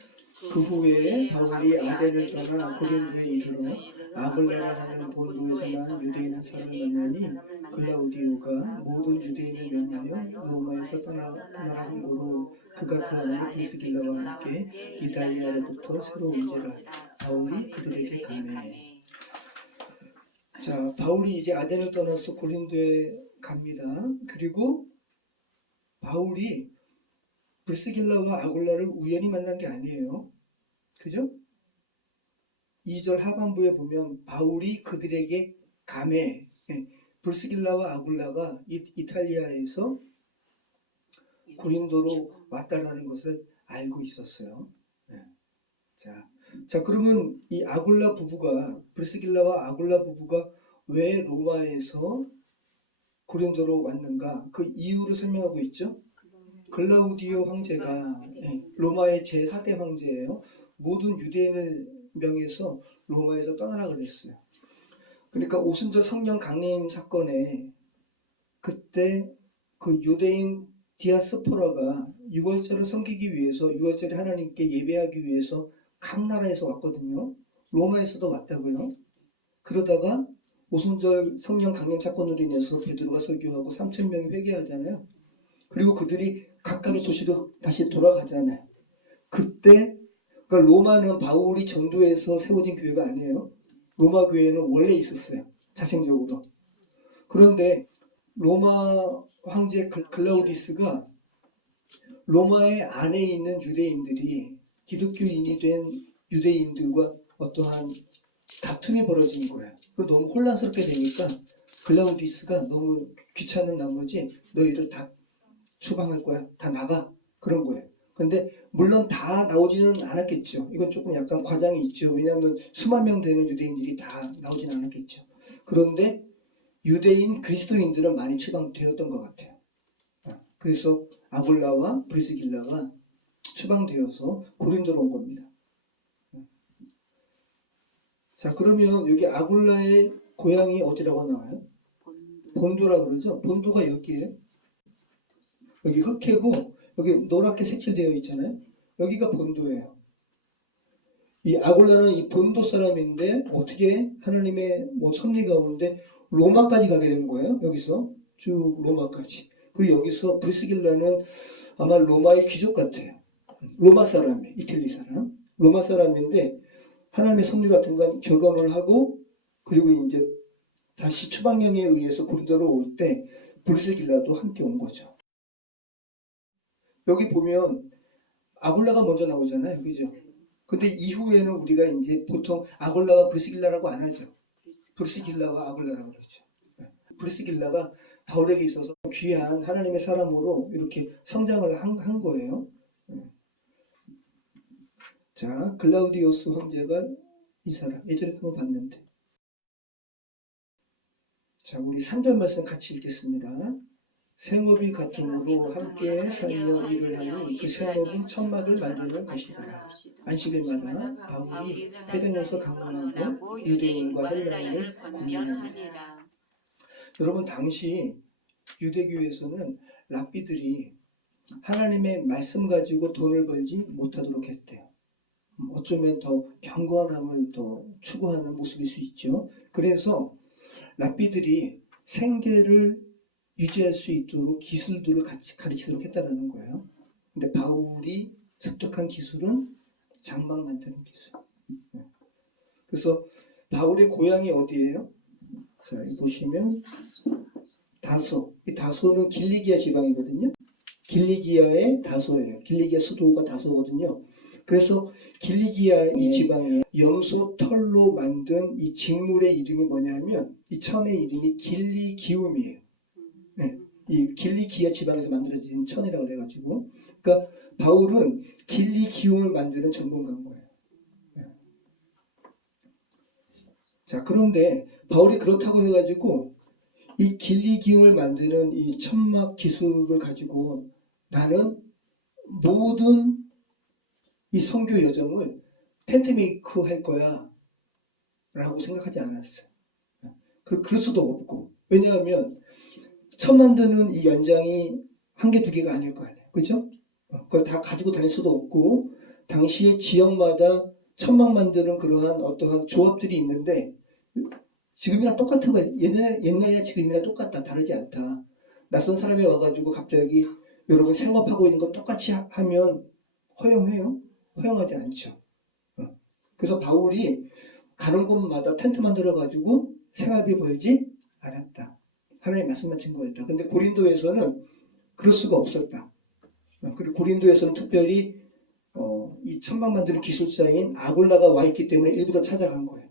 그 후에 바울이 아덴을 떠나 고린도에 이르러 아볼레라 하는 본도에서 난 유대인 한 사람을 만나니 글라우디오가 모든 유대인을 명하여 로마에서 떠나라 한 고로 그가 그 안에 브리스길라와 함께 이달리아로부터 새로 온지라 바울이 그들에게 가매. 자, 바울이 이제 아덴을 떠나서 고린도에 갑니다. 그리고 바울이 브리스길라와 아굴라를 우연히 만난 게 아니에요. 그죠? 2절 하반부에 보면 바울이 그들에게 가매. 브리스길라와 아굴라가 이탈리아에서 고린도로 왔다라는 것을 알고 있었어요. 자, 그러면 이 아굴라 부부가 브리스길라와 아굴라 부부가 왜 로마에서 고린도로 왔는가? 그 이유를 설명하고 있죠. 글라우디오 황제가 로마의 제4대 황제예요. 모든 유대인을 명해서 로마에서 떠나라 그랬어요. 그러니까 오순절 성령 강림 사건에 그때 그 유대인 디아스포라가 유월절을 섬기기 위해서, 유월절에 하나님께 예배하기 위해서 각 나라에서 왔거든요. 로마에서도 왔다고요. 그러다가 오순절 성령 강림 사건으로 인해서 베드로가 설교하고 3천 명이 회개하잖아요. 그리고 그들이 각각의 도시로 다시 돌아가잖아요. 그때 그러니까 로마는 바울이 전도해서 세워진 교회가 아니에요. 로마 교회는 원래 있었어요. 자생적으로. 그런데 로마 황제 글라우디스가 로마의 안에 있는 유대인들이 기독교인이 된 유대인들과 어떠한 다툼이 벌어진 거예요. 그리고 너무 혼란스럽게 되니까 글라우디스가 너무 귀찮은 나머지 너희들 다 추방할 거야. 다 나가. 그런 거예요. 근데 물론 다 나오지는 않았겠죠. 이건 조금 약간 과장이 있죠. 왜냐하면 수만 명 되는 유대인들이 다 나오지는 않았겠죠. 그런데 유대인 그리스도인들은 많이 추방되었던 것 같아요. 그래서 아굴라와 브리스길라가 추방되어서 고린도로 온 겁니다. 자, 그러면 여기 아굴라의 고향이 어디라고 나와요? 본도라 그러죠? 본도가 여기에요. 여기 흑해고 여기 노랗게 색칠되어 있잖아요. 여기가 본도예요. 이 아굴라는 이 본도 사람인데 어떻게 하나님의 섭리 가운데 로마까지 가게 된 거예요. 여기서 쭉 로마까지. 그리고 여기서 브리스길라는 아마 로마의 귀족 같아요. 로마 사람이에요. 이탈리 사람. 로마 사람인데 하나님의 섭리 같은 건 결혼을 하고 그리고 이제 다시 추방령에 의해서 고린도로 올 때 브리스길라도 함께 온 거죠. 여기 보면 아굴라가 먼저 나오잖아요. 그죠? 근데 이후에는 우리가 이제 보통 아굴라와 브리스길라라고 안 하죠. 브리스길라와 아굴라라고 그러죠. 브리스길라가 바울에게 있어서 귀한 하나님의 사람으로 이렇게 성장을 한 거예요. 자, 글라우디오스 황제가 이 사람 예전에 한번 봤는데. 자, 우리 3절 말씀 같이 읽겠습니다. 생업이 같음으로 함께 살며 일을 하니 그 생업은 천막을 만드는 것이더라. 안식일마다 바울이 회당에서 강론하고 유대인과 헬라인을 권면하니라. 여러분, 당시 유대교에서는 랍비들이 하나님의 말씀 가지고 돈을 벌지 못하도록 했대요. 어쩌면 더 경건함을 더 추구하는 모습일 수 있죠. 그래서 랍비들이 생계를 유지할 수 있도록 기술들을 같이 가르치도록 했다는 거예요. 근데 바울이 습득한 기술은 장막 만드는 기술. 그래서 바울의 고향이 어디예요? 자, 여기 보시면 다소. 이 다소는 길리기아 지방이거든요. 길리기아의 다소예요. 길리기아 수도가 다소거든요. 그래서 길리기아 이 지방에 염소 털로 만든 이 직물의 이름이 뭐냐면 이 천의 이름이 길리기움이에요. 네, 이 길리기아 지방에서 만들어진 천이라고 그래가지고, 그러니까 바울은 길리기움을 만드는 전문가인 거예요. 네. 자, 그런데 바울이 그렇다고 해가지고 이 길리기움을 만드는 이 천막 기술을 가지고 나는 모든 이 선교 여정을 텐트메이크 할 거야 라고 생각하지 않았어요. 그럴 수도 없고, 왜냐하면 천 만드는 이 연장이 한 개, 두 개가 아닐 거 아니에요. 그죠? 그걸 다 가지고 다닐 수도 없고, 당시에 지역마다 천막 만드는 그러한 어떠한 조합들이 있는데, 지금이랑 똑같은 거예요. 옛날이나 지금이랑 똑같다. 다르지 않다. 낯선 사람이 와가지고 갑자기 여러분 생업하고 있는 거 똑같이 하면 허용해요? 허용하지 않죠. 그래서 바울이 가는 곳마다 텐트 만들어가지고 생활비 벌지 않았다. 하나님의 말씀만 증거했다. 근데 고린도에서는 그럴 수가 없었다. 그리고 고린도에서는 특별히 이 천막 만드는 기술자인 아굴라가 와 있기 때문에 일부 더 찾아간 거예요.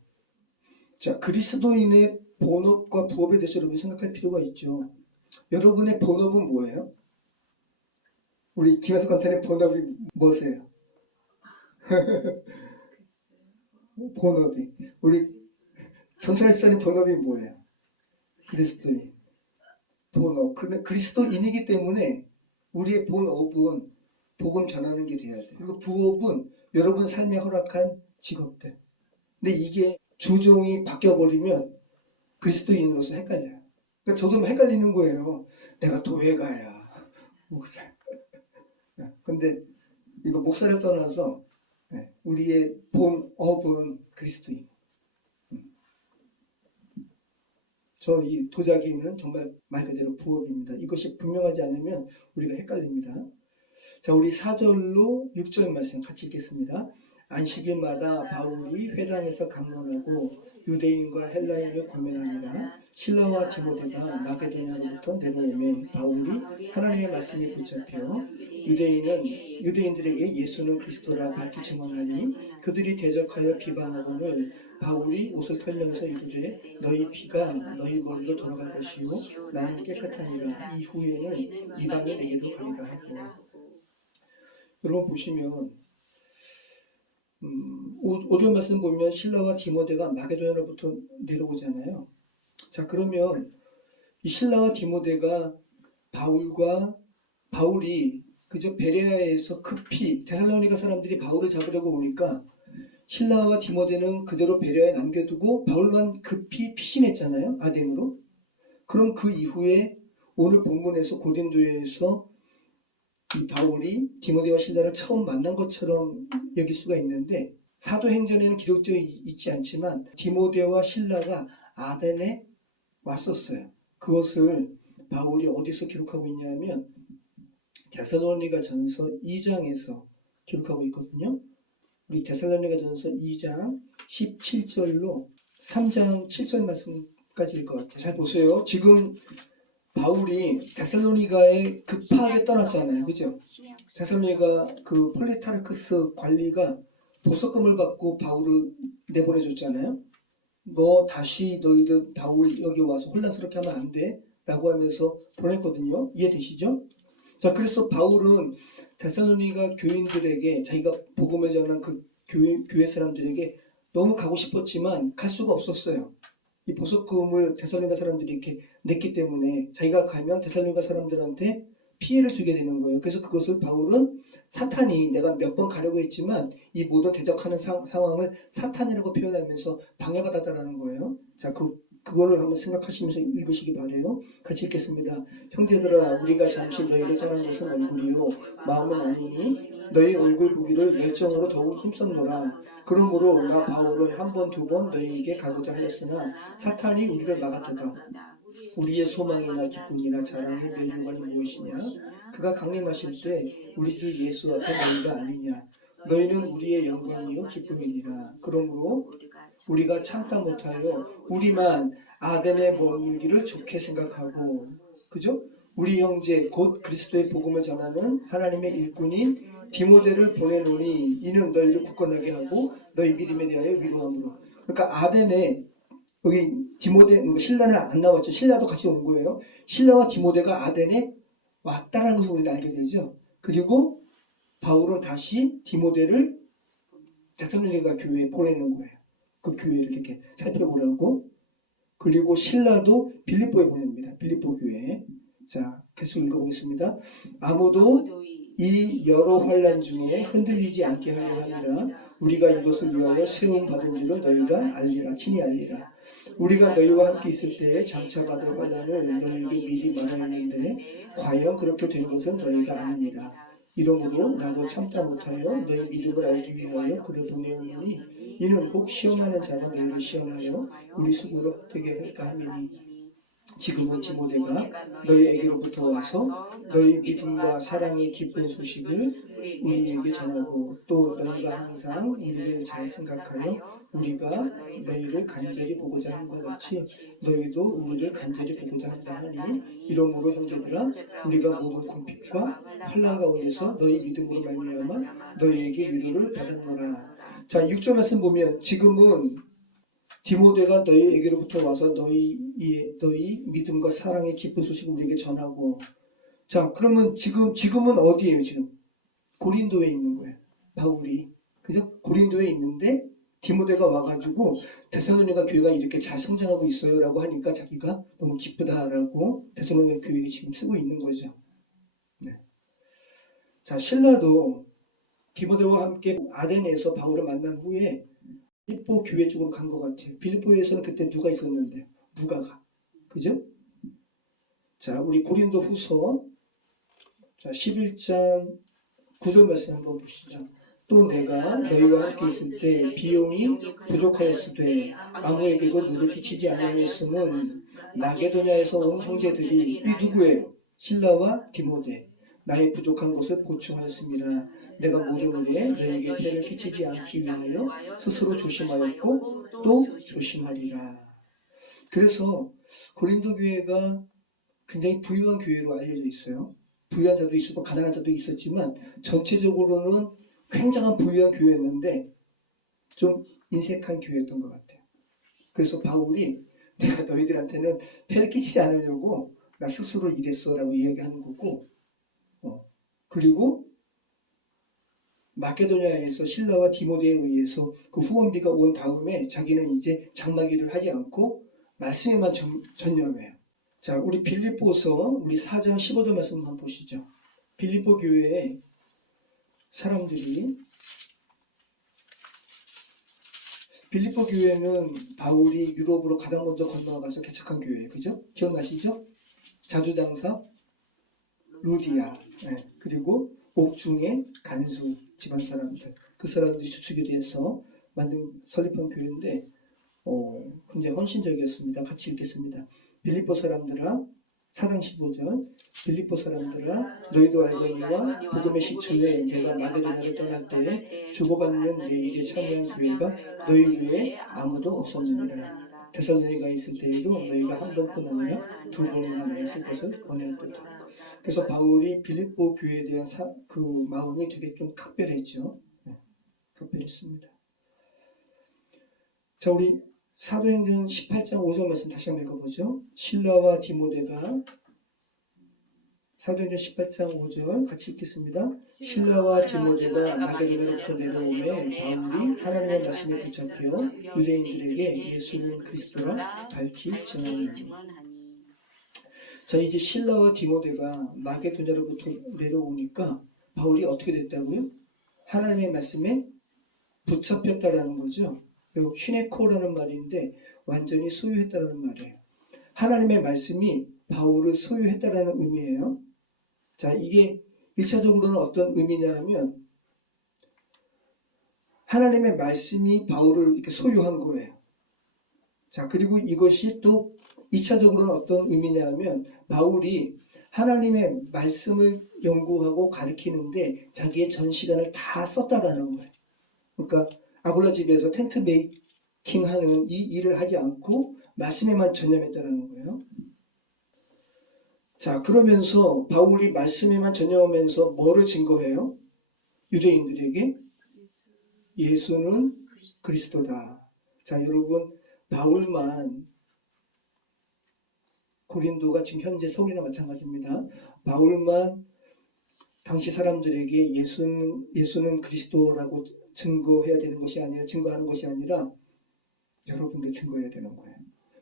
자, 그리스도인의 본업과 부업에 대해서 여러분 생각할 필요가 있죠. 여러분의 본업은 뭐예요? 우리 김혜석 권사님 본업이 뭐세요? 본업이. 우리 전철 집사님 본업이 뭐예요? 그리스도인. 본업. 그러면 그리스도인이기 때문에 우리의 본업은 복음 전하는 게 돼야 돼. 그리고 부업은 여러분 삶에 허락한 직업들. 근데 이게 주종이 바뀌어버리면 그리스도인으로서 헷갈려요. 그러니까 저도 헷갈리는 거예요. 내가 도회가야, 목사. 근데 이거 목사를 떠나서 우리의 본업은 그리스도인. 저 이 도자기는 정말 말 그대로 부업입니다. 이것이 분명하지 않으면 우리가 헷갈립니다. 자, 우리 4절로 6절 말씀 같이 읽겠습니다. 안식일마다 바울이 회당에서 강론하고 유대인과 헬라인을 권면하니라. 실라와 디모데가 마게도냐로부터 내려오매 바울이 하나님의 말씀에 붙잡혀 유대인들에게 예수는 그리스도라 밝히 증언하니 그들이 대적하여 비방하거늘 바울이 옷을 털면서 이르되 너희 피가 너희 머리로 돌아갈 것이요 나는 깨끗하니라. 이후에는 이방인에게로 가리라 하고. 여러분 보시면 5절 말씀 보면 실라와 디모데가 마게도냐로부터 내려오잖아요. 자, 그러면 이 실라와 디모데가 바울이 그저 베레아에서 급히 데살로니가 사람들이 바울을 잡으려고 오니까 실라와 디모데는 그대로 베레아에 남겨두고 바울만 급히 피신했잖아요. 아덴으로. 그럼 그 이후에 오늘 본문에서 고린도에서 이 바울이 디모데와 실라를 처음 만난 것처럼 여길 수가 있는데 사도행전에는 기록되어 있지 않지만 디모데와 실라가 아덴에 왔었어요. 그것을 바울이 어디서 기록하고 있냐면 데살로니가 전서 2장에서 기록하고 있거든요. 우리 데살로니가 전서 2장 17절로 3장 7절 말씀까지일 것 같아요. 잘 보세요. 지금 바울이 데살로니가에 급하게 떠났잖아요. 그죠? 데살로니가 그 폴리타르크스 관리가 보석금을 받고 바울을 내보내줬잖아요. 너 다시 너희들 바울 여기 와서 혼란스럽게 하면 안 돼 라고 하면서 보냈거든요. 이해되시죠? 자, 그래서 바울은 데살로니가 교인들에게 자기가 복음을 전한 그 교회 사람들에게 너무 가고 싶었지만 갈 수가 없었어요. 이 보석금을 데살로니가 사람들이 이렇게 냈기 때문에 자기가 가면 데살로니가 사람들한테 피해를 주게 되는 거예요. 그래서 그것을 바울은 사탄이 내가 몇 번 가려고 했지만 이 모든 대적하는 상황을 사탄이라고 표현하면서 방해받았다라는 거예요. 자, 그거를 한번 생각하시면서 읽으시기 바래요. 같이 읽겠습니다. 형제들아, 우리가 잠시 너희를 떠난 것은 얼굴이요 마음은 아니니 너희 얼굴 보기를 열정으로 더욱 힘썼노라. 그러므로 나 바울은 한 번, 두 번 너희에게 가고자 하였으나 사탄이 우리를 막았도다. 우리의 소망이나 기쁨이나 자랑의 멸류관이 무엇이냐? 그가 강림하실 때 우리 주 예수 앞에 너희가 아니냐? 너희는 우리의 영광이요 기쁨이니라. 그러므로 우리가 참다 못하여 우리만 아덴에 머물기를 좋게 생각하고, 그죠? 우리 형제 곧 그리스도의 복음을 전하는 하나님의 일꾼인 디모데를 보내노니 이는 너희를 굳건하게 하고 너희 믿음에 대하여 위로함으로. 그러니까 아덴에 여기 디모데, 신라는 안 나왔죠. 신라도 같이 온 거예요. 신라와 디모데가 아덴에 왔다는 것을 우리는 알게 되죠. 그리고 바울은 다시 디모데를 데살로니가 교회에 보내는 거예요. 그 교회를 이렇게 살펴보려고. 그리고 신라도 빌립보에 보냅니다. 빌립보 교회에. 자, 계속 읽어보겠습니다. 아무도 이 여러 환난 중에 흔들리지 않게 하려 함이라. 우리가 이것을 위하여 세움 받은 줄을 너희가 알리라. 친히 알리라. 우리가 너희와 함께 있을 때에 장차 받을 환난을 너희에게 미리 말하였는데 과연 그렇게 된 것은 너희가 아니니라. 이러므로 나도 참다 못하여 너희 믿음을 알기 위하여 그를 보내었느니 이는 혹 시험하는 자가 너희를 시험하여 우리 수고를 헛되게 할까 함이니 지금은 디모데가 너희에게로부터 와서 너희 믿음과 사랑의 기쁜 소식을 우리에게 전하고 또 너희가 항상 우리를 잘 생각하여 우리가 너희를 간절히 보고자 한 것 같이 너희도 우리를 간절히 보고자 한다 하니 이러므로 형제들아 우리가 모든 궁핍과 환난 가운데서 너희 믿음으로 말미암아 너희에게 위로를 받았노라. 자, 6절 말씀 보면 지금은 디모데가 너희에게로부터 와서 너희 믿음과 사랑의 기쁜 소식을 우리에게 전하고. 자, 그러면 지금은 어디예요? 지금 고린도에 있는 거예요. 바울이, 그죠? 고린도에 있는데 디모데가 와가지고 데살로니가 교회가 이렇게 잘 성장하고 있어요라고 하니까 자기가 너무 기쁘다라고 데살로니가 교회에 지금 쓰고 있는 거죠. 네. 자, 신라도 디모데와 함께 아덴에서 바울을 만난 후에 빌립보 교회 쪽으로 간 것 같아요. 빌립보에서는 그때 누가 있었는데? 누가가. 그죠? 자, 우리 고린도 후서 자, 11장 9절 말씀 한번 보시죠. 또 내가 너희와 함께 있을 때 비용이 부족하였으되 아무에게도 누를 끼치지 아니하였음은 마게도냐에서 온 형제들이 이 누구예요? 신라와 디모데 나의 부족한 것을 보충하였습니다. 내가 모든 일에 너희에게 폐를 끼치지 않기 위하여 스스로 조심하였고 또 조심하리라. 그래서 고린도 교회가 굉장히 부유한 교회로 알려져 있어요. 부유한 자도 있었고 가난한 자도 있었지만 전체적으로는 굉장한 부유한 교회였는데 좀 인색한 교회였던 것 같아요. 그래서 바울이 내가 너희들한테는 폐를 끼치지 않으려고 나 스스로 일했어 라고 이야기하는 거고, 그리고 마케도냐에서 신라와 디모데에 의해서 그 후원비가 온 다음에 자기는 이제 장막일을 하지 않고 말씀에만 전념해요. 자, 우리 빌립보서 우리 4장 15절 말씀 한번 보시죠. 빌립보 교회에 사람들이 빌립보 교회는 바울이 유럽으로 가장 먼저 건너가서 개척한 교회예요. 그죠? 기억나시죠? 자주장사 루디아, 네. 그리고 옥중의 간수 집안 사람들, 그 사람들이 주축이 돼서 만든 설립한 교회인데 굉장히 헌신적이었습니다. 같이 읽겠습니다. 빌립보 사람들아 4장 15절 빌립보 사람들아 너희도 알거니와 복음의 시초에 내가 마게도냐를 떠날 때에 주고받는 내 일에 참여한 교회가 너희 외에 아무도 없었느니라. 데살로니가에 있을 때에도 너희가 한 번뿐 아니라 두 번이나 나 있을 것을 권하였도다. 그래서 바울이 빌립보 교회에 대한 그 마음이 되게 좀 특별했죠. 네, 특별했습니다. 자, 우리 사도행전 18장 5절 말씀 다시 한번 읽어보죠. 신라와 디모데가 사도행전 18장 5절 같이 읽겠습니다. 신라와 디모데가 마게도냐로부터 내려오매 바울이 하나님의 말씀에 붙잡혀 유대인들에게 예수는 그리스도라 밝히 증언하니. 자, 이제 신라와 디모데가 마게도냐로부터 내려오니까 바울이 어떻게 됐다고요? 하나님의 말씀에 붙잡혔다라는 거죠. 그리고 휘네코라는 말인데 완전히 소유했다라는 말이에요. 하나님의 말씀이 바울을 소유했다라는 의미예요. 자, 이게 1차적으로는 어떤 의미냐 하면 하나님의 말씀이 바울을 이렇게 소유한 거예요. 자, 그리고 이것이 또 2차적으로는 어떤 의미냐 하면 바울이 하나님의 말씀을 연구하고 가르치는데 자기의 전 시간을 다 썼다라는 거예요. 그러니까 아굴라 집에서 텐트 메이킹하는 이 일을 하지 않고 말씀에만 전념했다는 거예요. 자, 그러면서 바울이 말씀에만 전념하면서 뭐를 증거해요? 유대인들에게 예수는 그리스도다. 자, 여러분 바울만 고린도가 지금 현재 서울이나 마찬가지입니다. 바울만 당시 사람들에게 예수는 그리스도라고 증거해야 되는 것이 아니라 증거하는 것이 아니라 여러분도 증거해야 되는 거예요.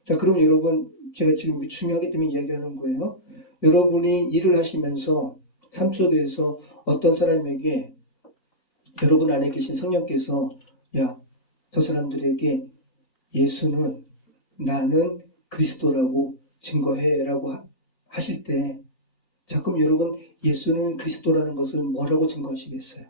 자, 그럼 여러분 제가 지금 중요하기 때문에 이야기하는 거예요. 여러분이 일을 하시면서 삶 속에서 어떤 사람에게 여러분 안에 계신 성령께서 야, 저 사람들에게 예수는 나는 그리스도라고 증거해라고 하실 때 자, 그럼 여러분 예수는 그리스도라는 것을 뭐라고 증거하시겠어요?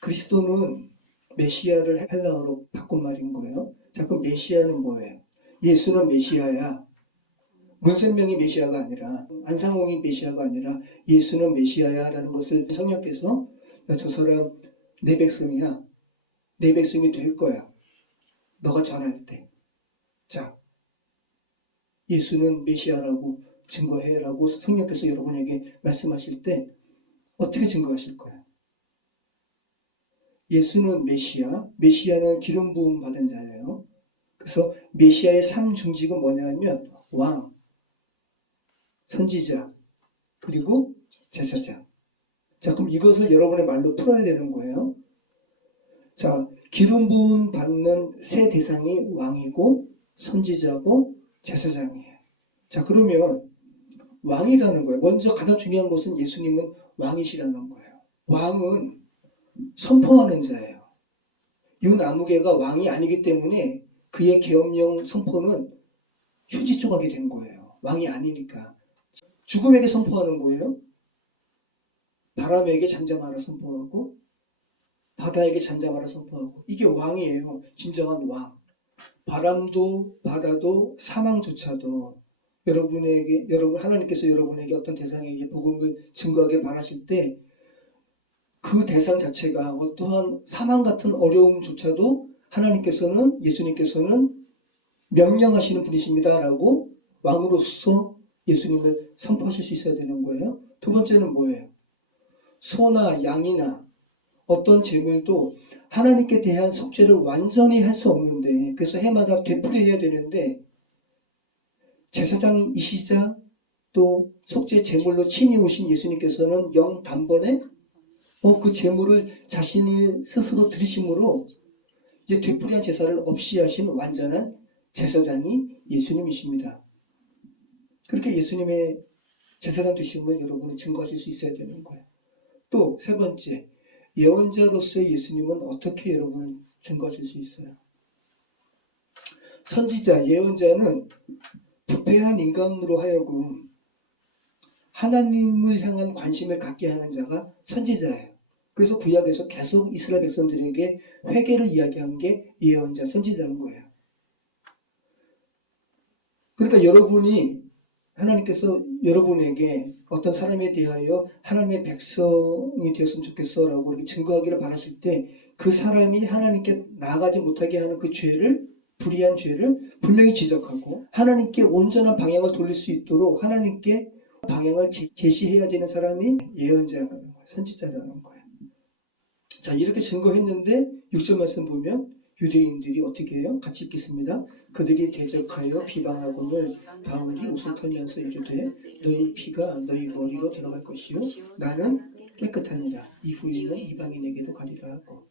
그리스도는 메시아를 헬라어로 바꾼 말인 거예요. 자, 그럼 메시아는 뭐예요? 예수는 메시아야. 문생명이 메시아가 아니라 안상홍이 메시아가 아니라 예수는 메시아야 라는 것을 성령께서 야, 저 사람 내 백성이야. 내 백성이 될 거야. 너가 전할 때. 자, 예수는 메시아라고 증거해라고 성령께서 여러분에게 말씀하실 때 어떻게 증거하실 거예요? 예수는 메시아, 메시아는 기름 부음 받은 자예요. 그래서 메시아의 3중직은 뭐냐면 왕, 선지자, 그리고 제사장. 자, 그럼 이것을 여러분의 말로 풀어야 되는 거예요. 자, 기름 부음 받는 세 대상이 왕이고 선지자고 제사장이에요. 자, 그러면 왕이라는 거예요. 먼저 가장 중요한 것은 예수님은 왕이시라는 거예요. 왕은 선포하는 자예요. 윤아무개가 왕이 아니기 때문에 그의 계엄령 선포는 휴지 조각이 된 거예요. 왕이 아니니까. 죽음에게 선포하는 거예요. 바람에게 잠잠하라 선포하고 바다에게 잠잠하라 선포하고. 이게 왕이에요. 진정한 왕. 바람도 바다도 사망조차도 여러분 하나님께서 여러분에게 어떤 대상에게 복음을 증거하게 바라실 때 그 대상 자체가 어떠한 사망 같은 어려움조차도 하나님께서는 예수님께서는 명령하시는 분이십니다라고 왕으로서 예수님을 선포하실 수 있어야 되는 거예요. 두 번째는 뭐예요? 소나 양이나 어떤 재물도 하나님께 대한 속죄를 완전히 할 수 없는데, 그래서 해마다 되풀이해야 되는데 제사장이시자 또 속죄 제물로 친히 오신 예수님께서는 영 단번에 그 제물을 자신이 스스로 드리심으로 이제 되풀이한 제사를 없이 하신 완전한 제사장이 예수님이십니다. 그렇게 예수님의 제사장 되심을 여러분은 증거하실 수 있어야 되는 거예요. 또 세 번째, 예언자로서의 예수님은 어떻게 여러분은 증거하실 수 있어요? 선지자, 예언자는 부패한 인간으로 하여금 하나님을 향한 관심을 갖게 하는 자가 선지자예요. 그래서 구약에서 계속 이스라엘 백성들에게 회개를 이야기한 게 예언자, 선지자인 거예요. 그러니까 하나님께서 여러분에게 어떤 사람에 대하여 하나님의 백성이 되었으면 좋겠어 라고 이렇게 증거하기를 바라실 때 그 사람이 하나님께 나아가지 못하게 하는 그 죄를, 불의한 죄를 분명히 지적하고 하나님께 온전한 방향을 돌릴 수 있도록 하나님께 방향을 제시해야 되는 사람이 예언자라는 거예요. 선지자라는 거예요. 자, 이렇게 증거했는데 6절 말씀 보면 유대인들이 어떻게 해요? 같이 읽겠습니다. 그들이 대적하여 비방하거늘 바울이 옷을 털면서 이르되 너희 피가 너희 머리로 들어갈 것이요 나는 깨끗하니라. 이후에는 이방인에게도 가리라 하고.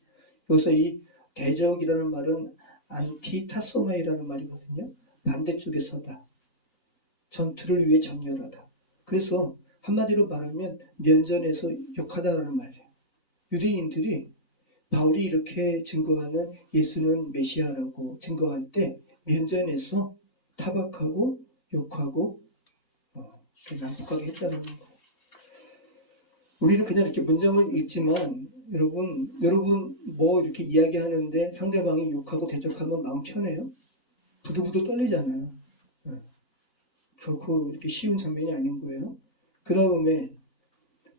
여기서 이 대적이라는 말은 안티타소마이라는 말이거든요. 반대쪽에 서다. 전투를 위해 정렬하다. 그래서 한마디로 말하면 면전에서 욕하다라는 말이에요. 유대인들이 바울이 이렇게 증거하는 예수는 메시아라고 증거할 때 면전에서 타박하고 욕하고 난폭하게 했다는 거예요. 우리는 그냥 이렇게 문장을 읽지만 여러분 뭐 이렇게 이야기하는데 상대방이 욕하고 대적하면 마음 편해요? 부들부들 떨리잖아요. 결코 이렇게 쉬운 장면이 아닌 거예요. 그 다음에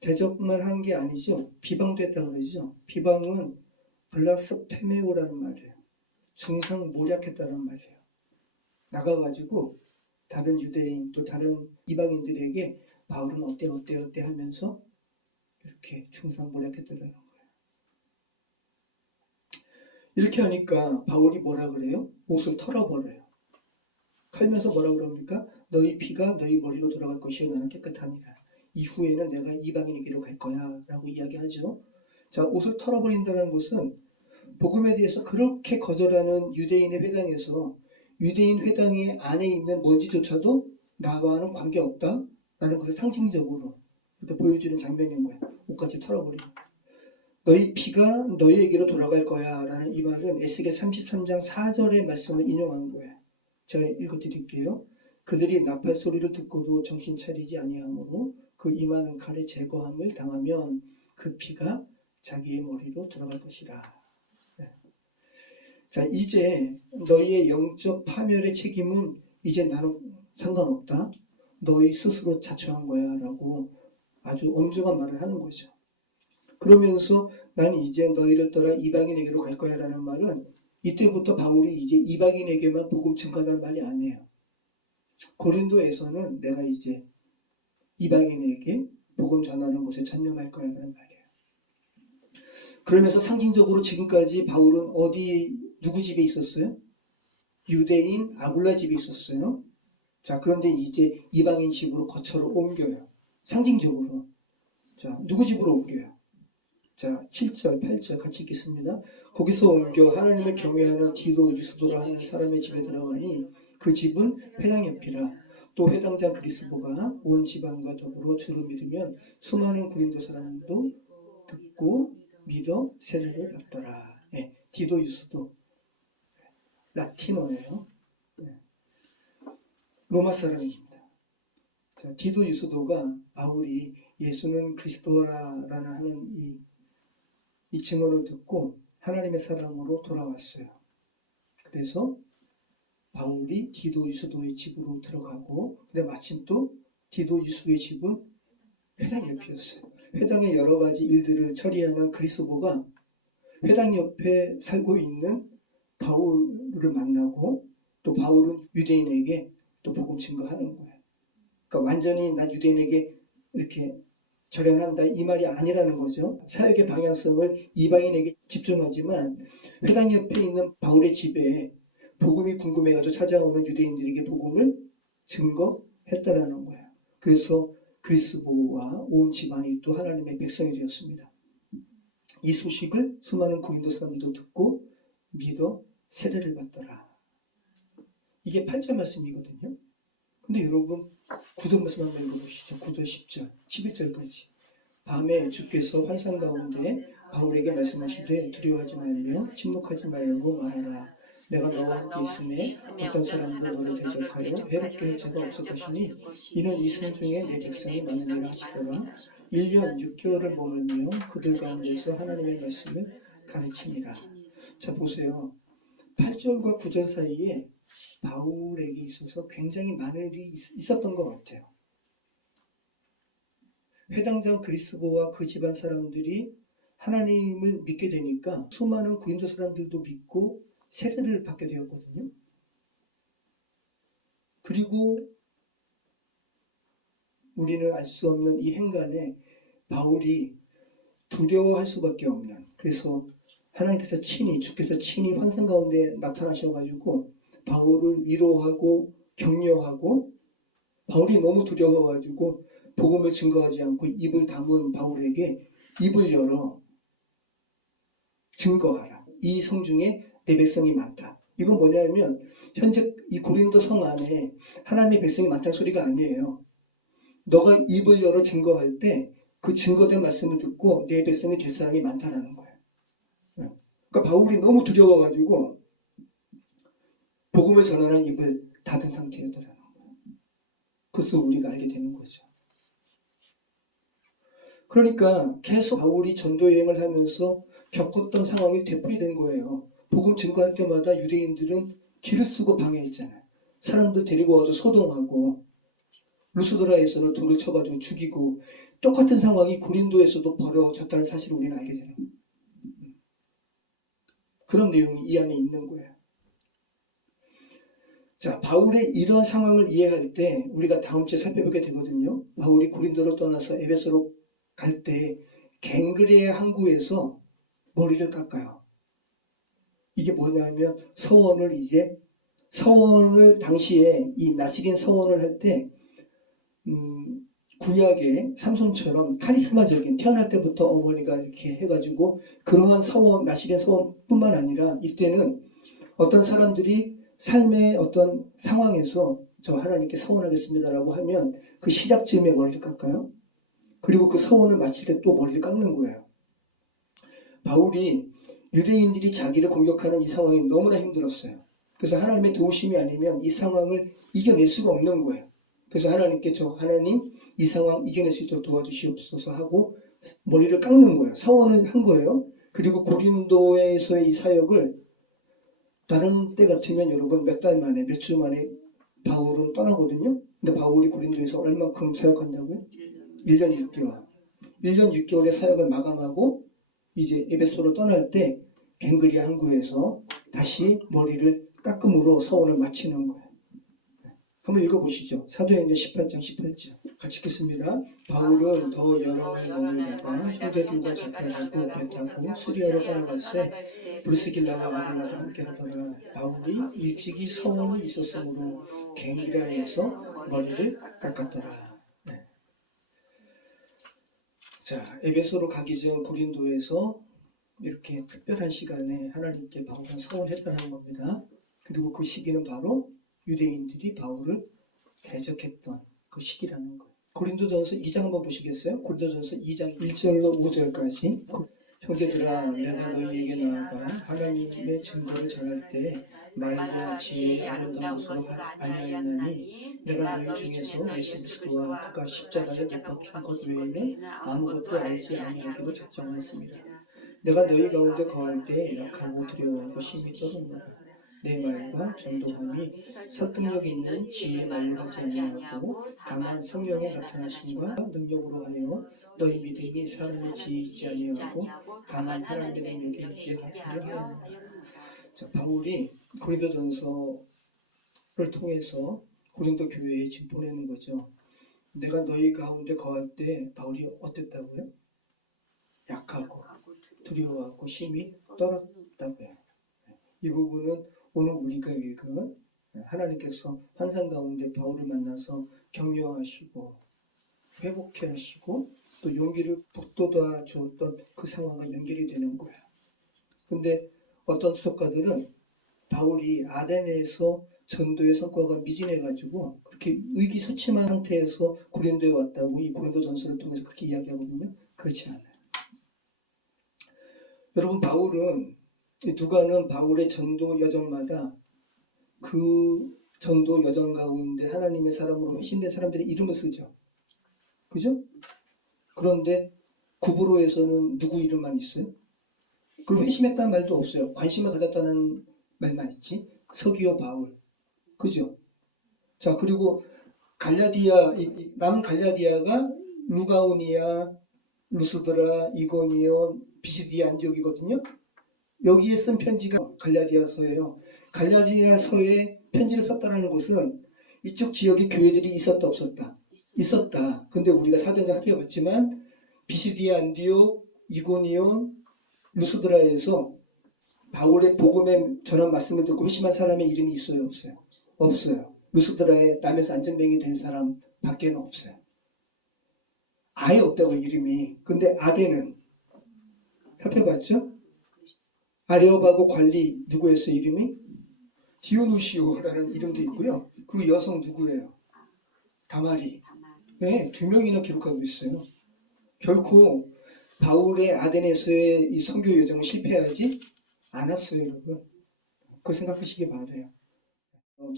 대적만 한 게 아니죠. 비방도 했다고 그러죠. 비방은 블라스페메오라는 말이에요. 중상모략했다는 말이에요. 나가가지고 다른 유대인 또 다른 이방인들에게 바울은 어때 하면서 이렇게 중상모략했다는 거예요. 이렇게 하니까 바울이 뭐라 그래요? 옷을 털어버려요. 털면서 뭐라 그럽니까? 너희 피가 너희 머리로 돌아갈 것이요 나는 깨끗하니라. 이후에는 내가 이방인에게로 갈 거야 라고 이야기하죠. 자, 옷을 털어버린다는 것은 복음에 대해서 그렇게 거절하는 유대인의 회당에서 유대인 회당의 안에 있는 먼지조차도 나와는 관계없다 라는 것을 상징적으로 이렇게 보여주는 장면인 거예요. 옷까지 털어버리고 너희 피가 너희에게로 돌아갈 거야 라는 이 말은 에스겔 33장 4절의 말씀을 인용한 거예요. 제가 읽어드릴게요. 그들이 나팔 소리를 듣고도 정신 차리지 아니하므로 그 임하는 칼에 제거함을 당하면 그 피가 자기의 머리로 들어갈 것이라. 네. 자, 이제 너희의 영적 파멸의 책임은 이제 나는 상관없다. 너희 스스로 자초한 거야 라고 아주 엄중한 말을 하는 거죠. 그러면서 난 이제 너희를 떠나 이방인에게로 갈 거야 라는 말은 이때부터 바울이 이제 이방인에게만 복음 증거하는 말이 아니에요. 고린도에서는 내가 이제 이방인에게 복음 전하는 것에 전념할 거야 라는 말이에요. 그러면서 상징적으로 지금까지 바울은 누구 집에 있었어요? 유대인 아굴라 집에 있었어요. 자, 그런데 이제 이방인 집으로 거처를 옮겨요. 상징적으로. 자, 누구 집으로 옮겨요? 자, 7절, 8절 같이 읽겠습니다. 거기서 옮겨 하나님을 경외하는 디도 유스도라 하는 사람의 집에 들어가니 그 집은 회당 옆이라. 또 회당장 그리스도가 온 지방과 더불어 주를 믿으면 수많은 고린도 사람도 듣고 믿어 세례를 받더라. 예, 디도 유스도 라틴어예요. 예, 로마 사람입니다. 자, 디도 유스도가 바울이 예수는 그리스도라는 하는 이 증언을 듣고 하나님의 사랑으로 돌아왔어요. 그래서 바울이 디도 유스도의 집으로 들어가고, 근데 마침 또 디도 유스도의 집은 회당 옆이었어요. 회당의 여러 가지 일들을 처리하는 그리스도가 회당 옆에 살고 있는 바울을 만나고, 또 바울은 유대인에게 또 복음 증거하는 거예요. 그러니까 완전히 나 유대인에게 이렇게 절연한다 이 말이 아니라는 거죠. 사역의 방향성을 이방인에게 집중하지만 회당 옆에 있는 바울의 집에 복음이 궁금해가지고 찾아오는 유대인들에게 복음을 증거했다라는 거예요. 그래서 그리스도와 온 집안이 또 하나님의 백성이 되었습니다. 이 소식을 수많은 고린도 사람들도 듣고 믿어 세례를 받더라. 이게 8절 말씀이거든요. 근데 여러분 9절 말씀 한번 읽어보시죠. 9절, 10절, 11절까지. 밤에 주께서 환상 가운데 바울에게 말씀하시되 두려워하지 말며 침묵하지 말고 말하라. 내가 너와 함께 있음에 어떤 사람도 너를 대적하여 해롭게 할 자가 없을 것이니 이는 이 성 중에 내 백성이 많으리라 하시더라. 1년 6개월을 머물며 그들 가운데서 하나님의 말씀을 가르치니라. 자 보세요. 8절과 9절 사이에 바울에게 있어서 굉장히 많은 일이 있었던 것 같아요. 회당장 그리스도와 그 집안 사람들이 하나님을 믿게 되니까 수많은 고린도 사람들도 믿고 세례를 받게 되었거든요. 그리고 우리는 알 수 없는 이 행간에 바울이 두려워할 수밖에 없는, 그래서 하나님께서 주께서 친히 환상 가운데 나타나셔가지고 바울을 위로하고 격려하고, 바울이 너무 두려워가지고 복음을 증거하지 않고 입을 다문 바울에게 입을 열어 증거하라. 이 성 중에 내 백성이 많다. 이건 뭐냐면 현재 이 고린도 성 안에 하나님의 백성이 많다는 소리가 아니에요. 너가 입을 열어 증거할 때 그 증거된 말씀을 듣고 내 백성이 될 사람이 많다라는 거예요. 그러니까 바울이 너무 두려워가지고 복음을 전하는 입을 닫은 상태였더라는 거예요. 그것을 우리가 알게 되는 거죠. 그러니까 계속 바울이 전도 여행을 하면서 겪었던 상황이 되풀이된 거예요. 복음 증거할 때마다 유대인들은 길을 쓰고 방해했잖아요. 사람들 데리고 와서 소동하고, 루스드라에서는 돌을 쳐가지고 죽이고, 똑같은 상황이 고린도에서도 벌어졌다는 사실을 우리는 알게 되는 거예요. 그런 내용이 이 안에 있는 거예요. 자, 바울의 이런 상황을 이해할 때 우리가 다음 주에 살펴보게 되거든요. 바울이 고린도를 떠나서 에베소로 갈 때 갱그레의 항구에서 머리를 깎아요. 이게 뭐냐면 서원을 당시에 이 나시린 서원을 할 때 구약의 삼손처럼 카리스마적인, 태어날 때부터 어머니가 이렇게 해가지고 그러한 서원, 나시린 서원뿐만 아니라 이때는 어떤 사람들이 삶의 어떤 상황에서 저 하나님께 서원하겠습니다라고 하면 그 시작 즈음에 머리를 깎아요. 그리고 그 서원을 마칠 때 또 머리를 깎는 거예요. 바울이 유대인들이 자기를 공격하는 이 상황이 너무나 힘들었어요. 그래서 하나님의 도우심이 아니면 이 상황을 이겨낼 수가 없는 거예요. 그래서 하나님께 하나님 이 상황 이겨낼 수 있도록 도와주시옵소서 하고 머리를 깎는 거예요. 서원을 한 거예요. 그리고 고린도에서의 이 사역을 다른 때 같으면 여러분 몇 달 만에, 몇 주 만에 바울은 떠나거든요. 근데 바울이 고린도에서 얼만큼 사역한다고요? 1년 6개월. 1년 6개월의 사역을 마감하고 이제 에베소로 떠날 때 갱그리아 항구에서 다시 머리를 깎음으로 서원을 마치는 거예요. 한번 읽어보시죠. 사도행전 18장 18절. 같이 읽겠습니다. 바울은 더 여러 날 머물다가 형제들과 작별하고 배 타고 시리아로 떠나갔을 브리스길라와 아굴라도 함께 하더라. 바울이 일찍이 서원이 있었으므로 갱그리아에서 머리를 깎았더라. 네. 자, 에베소로 가기 전 고린도에서 이렇게 특별한 시간에 하나님께 바울은 서원했다는 겁니다. 그리고 그 시기는 바로 유대인들이 바울을 대적했던 그 시기라는 거예요. 고린도전서 2장 한번 보시겠어요? 고린도전서 2장 1절로 5절까지. 형제들아, 내가 너희에게 나아가 하나님의 증거를 전할 때 말과 지혜의 아름다운 것으로 아니하였나니 내가 너희 중에서 예수 그리스도와 그가 십자가에 못 박힌 것 외에는 아무것도 알지 아니하기로 작정하였습니다. 내가 너희 가운데 거할 때 약하고 두려워하고 심히 떨었노라. 내 말과 전도함이 설득력 있는 지혜의 말로 하지 아니하고 다만 성령의 나타나심과 능력으로 하여 너희 믿음이 사람의 지혜 있지 아니하고 다만 하나님의 능력이 있게 하려 하였노라. 자, 바울이 고린도전서를 통해서 고린도 교회에 지금 보내는 거죠. 내가 너희 가운데 거할 때 바울이 어땠다고요? 약하고 두려워하고 심히 떨었다고요. 이 부분은 오늘 우리가 읽은 하나님께서 환상 가운데 바울을 만나서 격려하시고 회복해 하시고 또 용기를 북돋아 주었던 그 상황과 연결이 되는 거야. 근데 어떤 수석가들은 바울이 아덴에서 전도의 성과가 미진해가지고 그렇게 의기소침한 상태에서 고린도에 왔다고 이 고린도전서를 통해서 그렇게 이야기하거든요. 그렇지 않아요. 여러분, 바울은 누가는 바울의 전도 여정마다 그 전도 여정 가운데 하나님의 사람으로 회심된 사람들의 이름을 쓰죠. 그죠? 그런데 구브로에서는 누구 이름만 있어요? 그럼 회심했다는 말도 없어요. 관심을 가졌다는 말만 있지. 서기오 바울. 그죠? 자, 그리고 갈라디아, 남갈라디아가 루가오니아, 루스드라, 이고니온, 비시디아 안디옥이거든요. 여기에 쓴 편지가 갈라디아서예요. 갈라디아서에 편지를 썼다는 것은 이쪽 지역에 교회들이 있었다 없었다? 있었다. 근데 우리가 사도행전 살펴봤지만 비시디아 안디옥, 이고니온, 루스드라에서 바울의 복음의 전한 말씀을 듣고 회심한 사람의 이름이 있어요 없어요? 없어요. 루스드라에 남에서 안전뱅이 된 사람 밖에는 없어요. 아예 없다고 이름이. 근데 아덴은 살펴봤죠? 아레오바고 관리 누구였어요 이름이? 디오누시오라는 이름도 있고요. 그리고 여성 누구예요? 다마리. 네, 2명이나 기록하고 있어요. 결코 바울의 아덴에서의 이 선교 여정은 실패하지 않았어요, 여러분. 그거 생각하시기 바라요.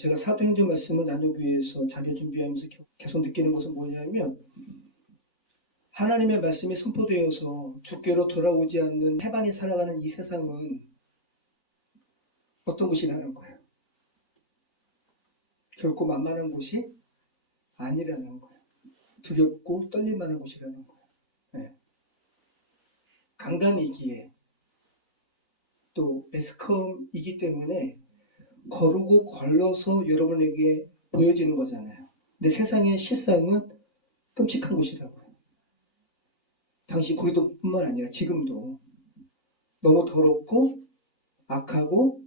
제가 사도행전 말씀을 나누기 위해서 자료 준비하면서 계속 느끼는 것은 뭐냐면 하나님의 말씀이 선포되어서 주께로 돌아오지 않는 해반이 살아가는 이 세상은 어떤 곳이라는 거예요? 결코 만만한 곳이 아니라는 거예요. 두렵고 떨릴만한 곳이라는 거예요. 네. 강단이기에 또 매스컴이기 때문에 거르고 걸러서 여러분에게 보여지는 거잖아요. 근데 세상의 실상은 끔찍한 곳이라고요. 당시 고린도뿐만 아니라 지금도 너무 더럽고 악하고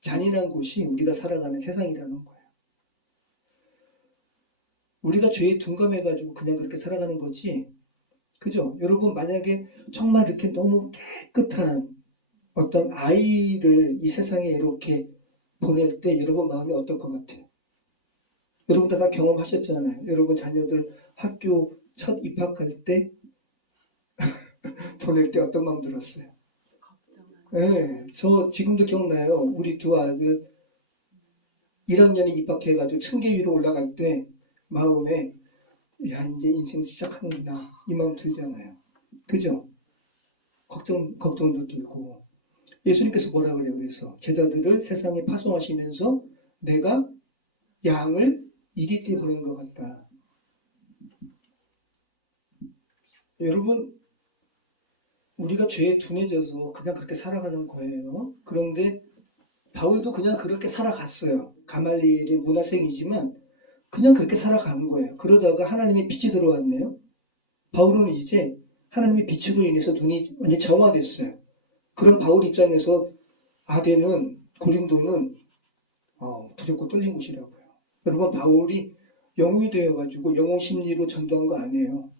잔인한 곳이 우리가 살아가는 세상이라는 거예요. 우리가 죄에 둔감해가지고 그냥 그렇게 살아가는 거지. 그죠? 여러분, 만약에 정말 이렇게 너무 깨끗한 어떤 아이를 이 세상에 이렇게 보낼 때 여러분 마음이 어떨 것 같아요? 여러분 다 경험하셨잖아요. 여러분 자녀들 학교 첫 입학할 때 보낼 때 어떤 마음 들었어요? 네, 저 지금도 기억나요. 우리 두 아들 1학년에 입학해가지고 층계 위로 올라갈 때 마음에 야 이제 인생 시작하는구나 이 마음 들잖아요. 그죠? 걱정도 들고 예수님께서 뭐라 그래요? 그래서 제자들을 세상에 파송하시면서 내가 양을 이리떼 보낸 것 같다. 여러분 우리가 죄에 둔해져서 그냥 그렇게 살아가는 거예요. 그런데 바울도 그냥 그렇게 살아갔어요. 가말리엘의 문화생이지만 그냥 그렇게 살아간 거예요. 그러다가 하나님의 빛이 들어왔네요. 바울은 이제 하나님의 빛으로 인해서 눈이 완전히 정화됐어요. 그런 바울 입장에서 아덴은 고린도는 두렵고 뚫린 곳이라고요. 여러분 바울이 영웅이 되어가지고 영웅 심리로 전도한 거 아니에요.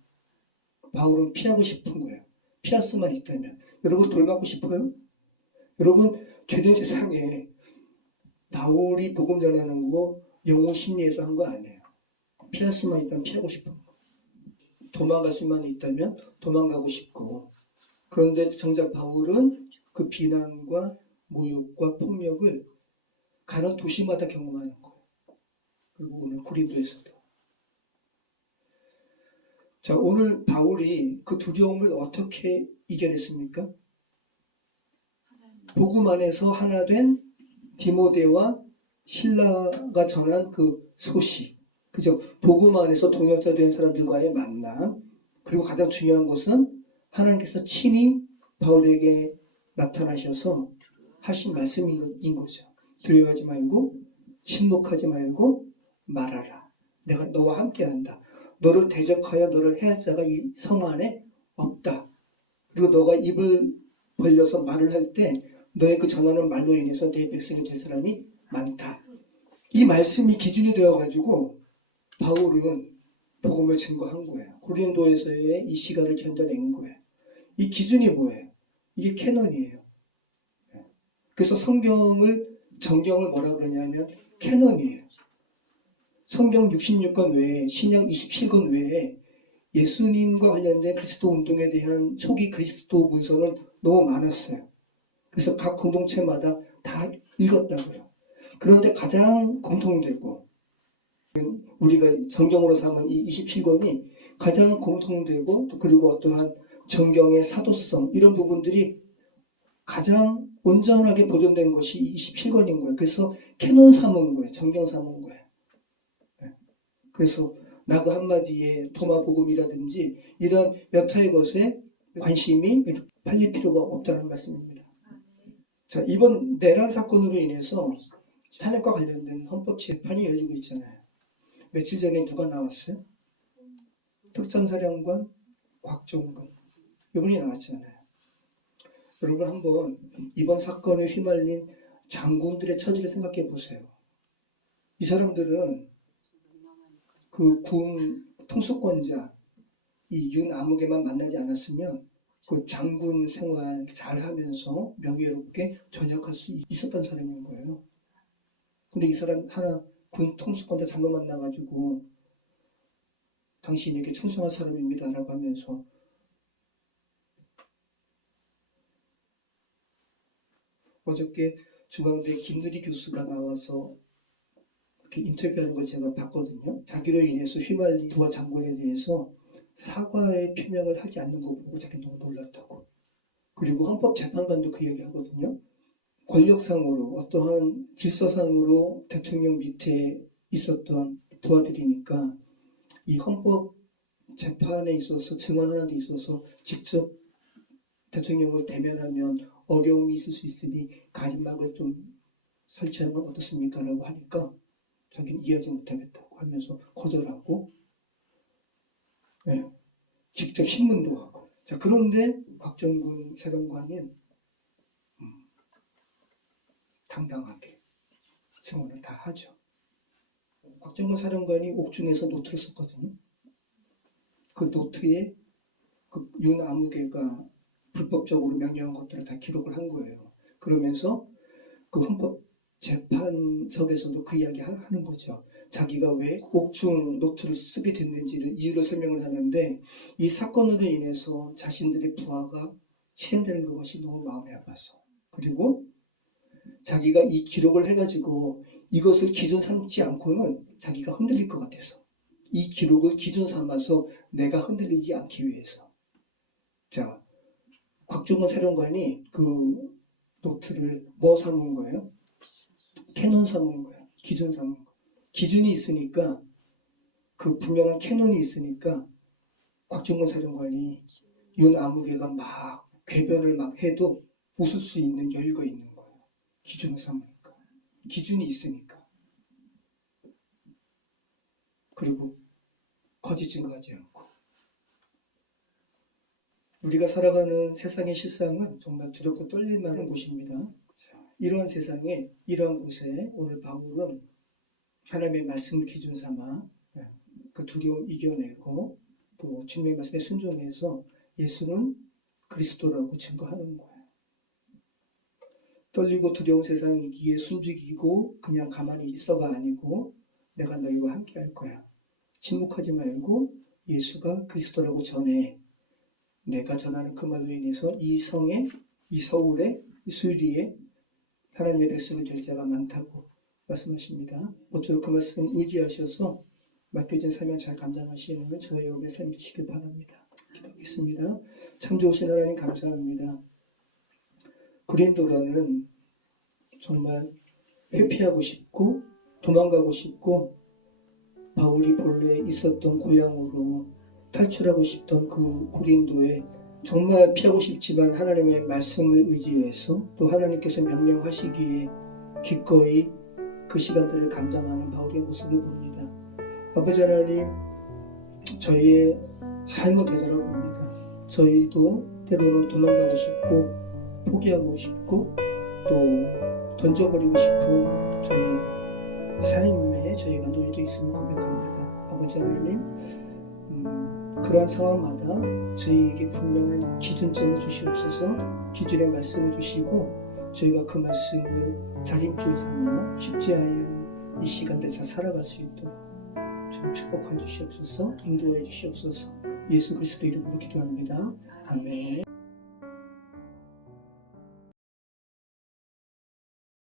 바울은 피하고 싶은 거예요. 피할 수만 있다면. 여러분 돌 맞고 싶어요? 여러분 죄된 세상에 바울이 복음 전하는 거 영웅 심리에서 한 거 아니에요. 피할 수만 있다면 피하고 싶은 거. 도망갈 수만 있다면 도망가고 싶고. 그런데 정작 바울은 그 비난과 모욕과 폭력을 가는 도시마다 경험하는 거예요. 그리고 오늘 고린도에서도. 자, 오늘 바울이 그 두려움을 어떻게 이겨냈습니까? 복음 안에서 하나 된 디모데와 실라가 전한 그 소식, 그죠? 복음 안에서 동역자 된 사람들과의 만남, 그리고 가장 중요한 것은 하나님께서 친히 바울에게 나타나셔서 하신 말씀인 거죠. 두려워하지 말고 침묵하지 말고 말하라. 내가 너와 함께한다. 너를 대적하여 너를 해할 자가 이 성 안에 없다. 그리고 너가 입을 벌려서 말을 할 때 너의 그 전하는 말로 인해서 내 백성이 될 사람이 많다. 이 말씀이 기준이 되어가지고 바울은 복음을 증거한 거예요. 고린도에서의 이 시간을 견뎌낸 거예요. 이 기준이 뭐예요? 이게 캐논이에요. 그래서 정경을 뭐라 그러냐면 캐논이에요. 성경 66권 외에 신약 27권 외에 예수님과 관련된 그리스도 운동에 대한 초기 그리스도 문서는 너무 많았어요. 그래서 각 공동체마다 다 읽었다고요. 그런데 가장 공통되고 우리가 성경으로 삼은 이 27권이 가장 공통되고 그리고 어떠한 정경의 사도성 이런 부분들이 가장 온전하게 보존된 것이 27권인 거예요. 그래서 캐논 삼은 거예요. 정경 삼은 거예요. 그래서 나그 한마디에 도마복음이라든지 이런 여타의 것에 관심이 팔릴 필요가 없다는 말씀입니다. 자, 이번 내란 사건으로 인해서 탄핵과 관련된 헌법 재판이 열리고 있잖아요. 며칠 전에 누가 나왔어요? 특전사령관 곽종근 이분이 나왔잖아요. 여러분 한번 이번 사건에 휘말린 장군들의 처지를 생각해 보세요. 이 사람들은 그 군 통수권자 이 윤아무개만 만나지 않았으면 그 장군 생활 잘 하면서 명예롭게 전역할 수 있었던 사람인 거예요. 근데 이 사람 하나 군 통수권자 잘못 만나가지고 당신에게 충성할 사람입니다 라고 하면서 어저께 중앙대 김누리 교수가 나와서 이렇게 인터뷰하는 걸 제가 봤거든요. 자기로 인해서 휘말린 부하 장군에 대해서 사과의 표명을 하지 않는 거 보고 자기 너무 놀랐다고. 그리고 헌법재판관도 그 얘기 하거든요. 권력상으로 어떠한 질서상으로 대통령 밑에 있었던 부하들이니까 이 헌법 재판에 있어서 증언하는 데 있어서 직접 대통령을 대면하면 어려움이 있을 수 있으니 가림막을 좀 설치하는 건 어떻습니까? 라고 하니까 자기는 이해하지 못하겠다고 하면서 거절하고 네, 직접 신문도 하고 자 그런데 곽정근 사령관은 당당하게 증언을 다 하죠. 곽정근 사령관이 옥중에서 노트를 썼거든요. 그 노트에 그 윤아무개가 불법적으로 명령한 것들을 다 기록을 한 거예요. 그러면서 그 헌법 재판석에서도 그 이야기 하는 거죠. 자기가 왜 옥중 노트를 쓰게 됐는지를 이유를 설명을 하는데 이 사건으로 인해서 자신들의 부하가 희생되는 것이 너무 마음이 아파서 그리고 자기가 이 기록을 해가지고 이것을 기준 삼지 않고는 자기가 흔들릴 것 같아서 이 기록을 기준 삼아서 내가 흔들리지 않기 위해서 자 곽종건 사령관이 그 노트를 뭐 삼은 거예요? 캐논 삼은 거예요. 기준 삼은 거. 기준이 있으니까 그 분명한 캐논이 있으니까 곽종건 사령관이 윤아무개가 막 궤변을 막 해도 웃을 수 있는 여유가 있는 거예요. 기준을 삼으니까. 기준이 있으니까. 그리고 거짓 증거하지 않고. 우리가 살아가는 세상의 실상은 정말 두렵고 떨릴만한 곳입니다. 이러한 세상에 이러한 곳에 오늘 바울은 하나님의 말씀을 기준 삼아 그 두려움 이겨내고 또 주님의 말씀에 순종해서 예수는 그리스도라고 증거하는 거예요. 떨리고 두려운 세상이기에 숨죽이고 그냥 가만히 있어가 아니고 내가 너희와 함께 할 거야. 침묵하지 말고 예수가 그리스도라고 전해. 내가 전하는 그 말로 인해서 이 성에, 이 서울에, 이 수리에 하나님의 백성이 될 자가 많다고 말씀하십니다. 모쪼록 그 말씀 의지하셔서 맡겨진 사명 잘 감당하시는 저와 여러분의 삶이 되시길 바랍니다. 기도하겠습니다. 참 좋으신 하나님 감사합니다. 고린도라는 정말 회피하고 싶고 도망가고 싶고 바울이 본래 있었던 고향으로 탈출하고 싶던 그 고린도에 정말 피하고 싶지만 하나님의 말씀을 의지해서 또 하나님께서 명령하시기에 기꺼이 그 시간들을 감당하는 바울의 모습을 봅니다. 아버지 하나님, 저희의 삶을 되돌아봅니다. 저희도 때로는 도망가고 싶고 포기하고 싶고 또 던져버리고 싶은 저희 삶에 저희가 놓여져 있음을 고백합니다. 아버지 하나님, 그러한 상황마다 저희에게 분명한 기준점을 주시옵소서. 기준의 말씀을 주시고 저희가 그 말씀을 달림줄 삼아 쉽지 않은 이 시간들 잘 살아갈 수 있도록 좀 축복해 주시옵소서. 인도해 주시옵소서. 예수 그리스도 이름으로 기도합니다. 아멘.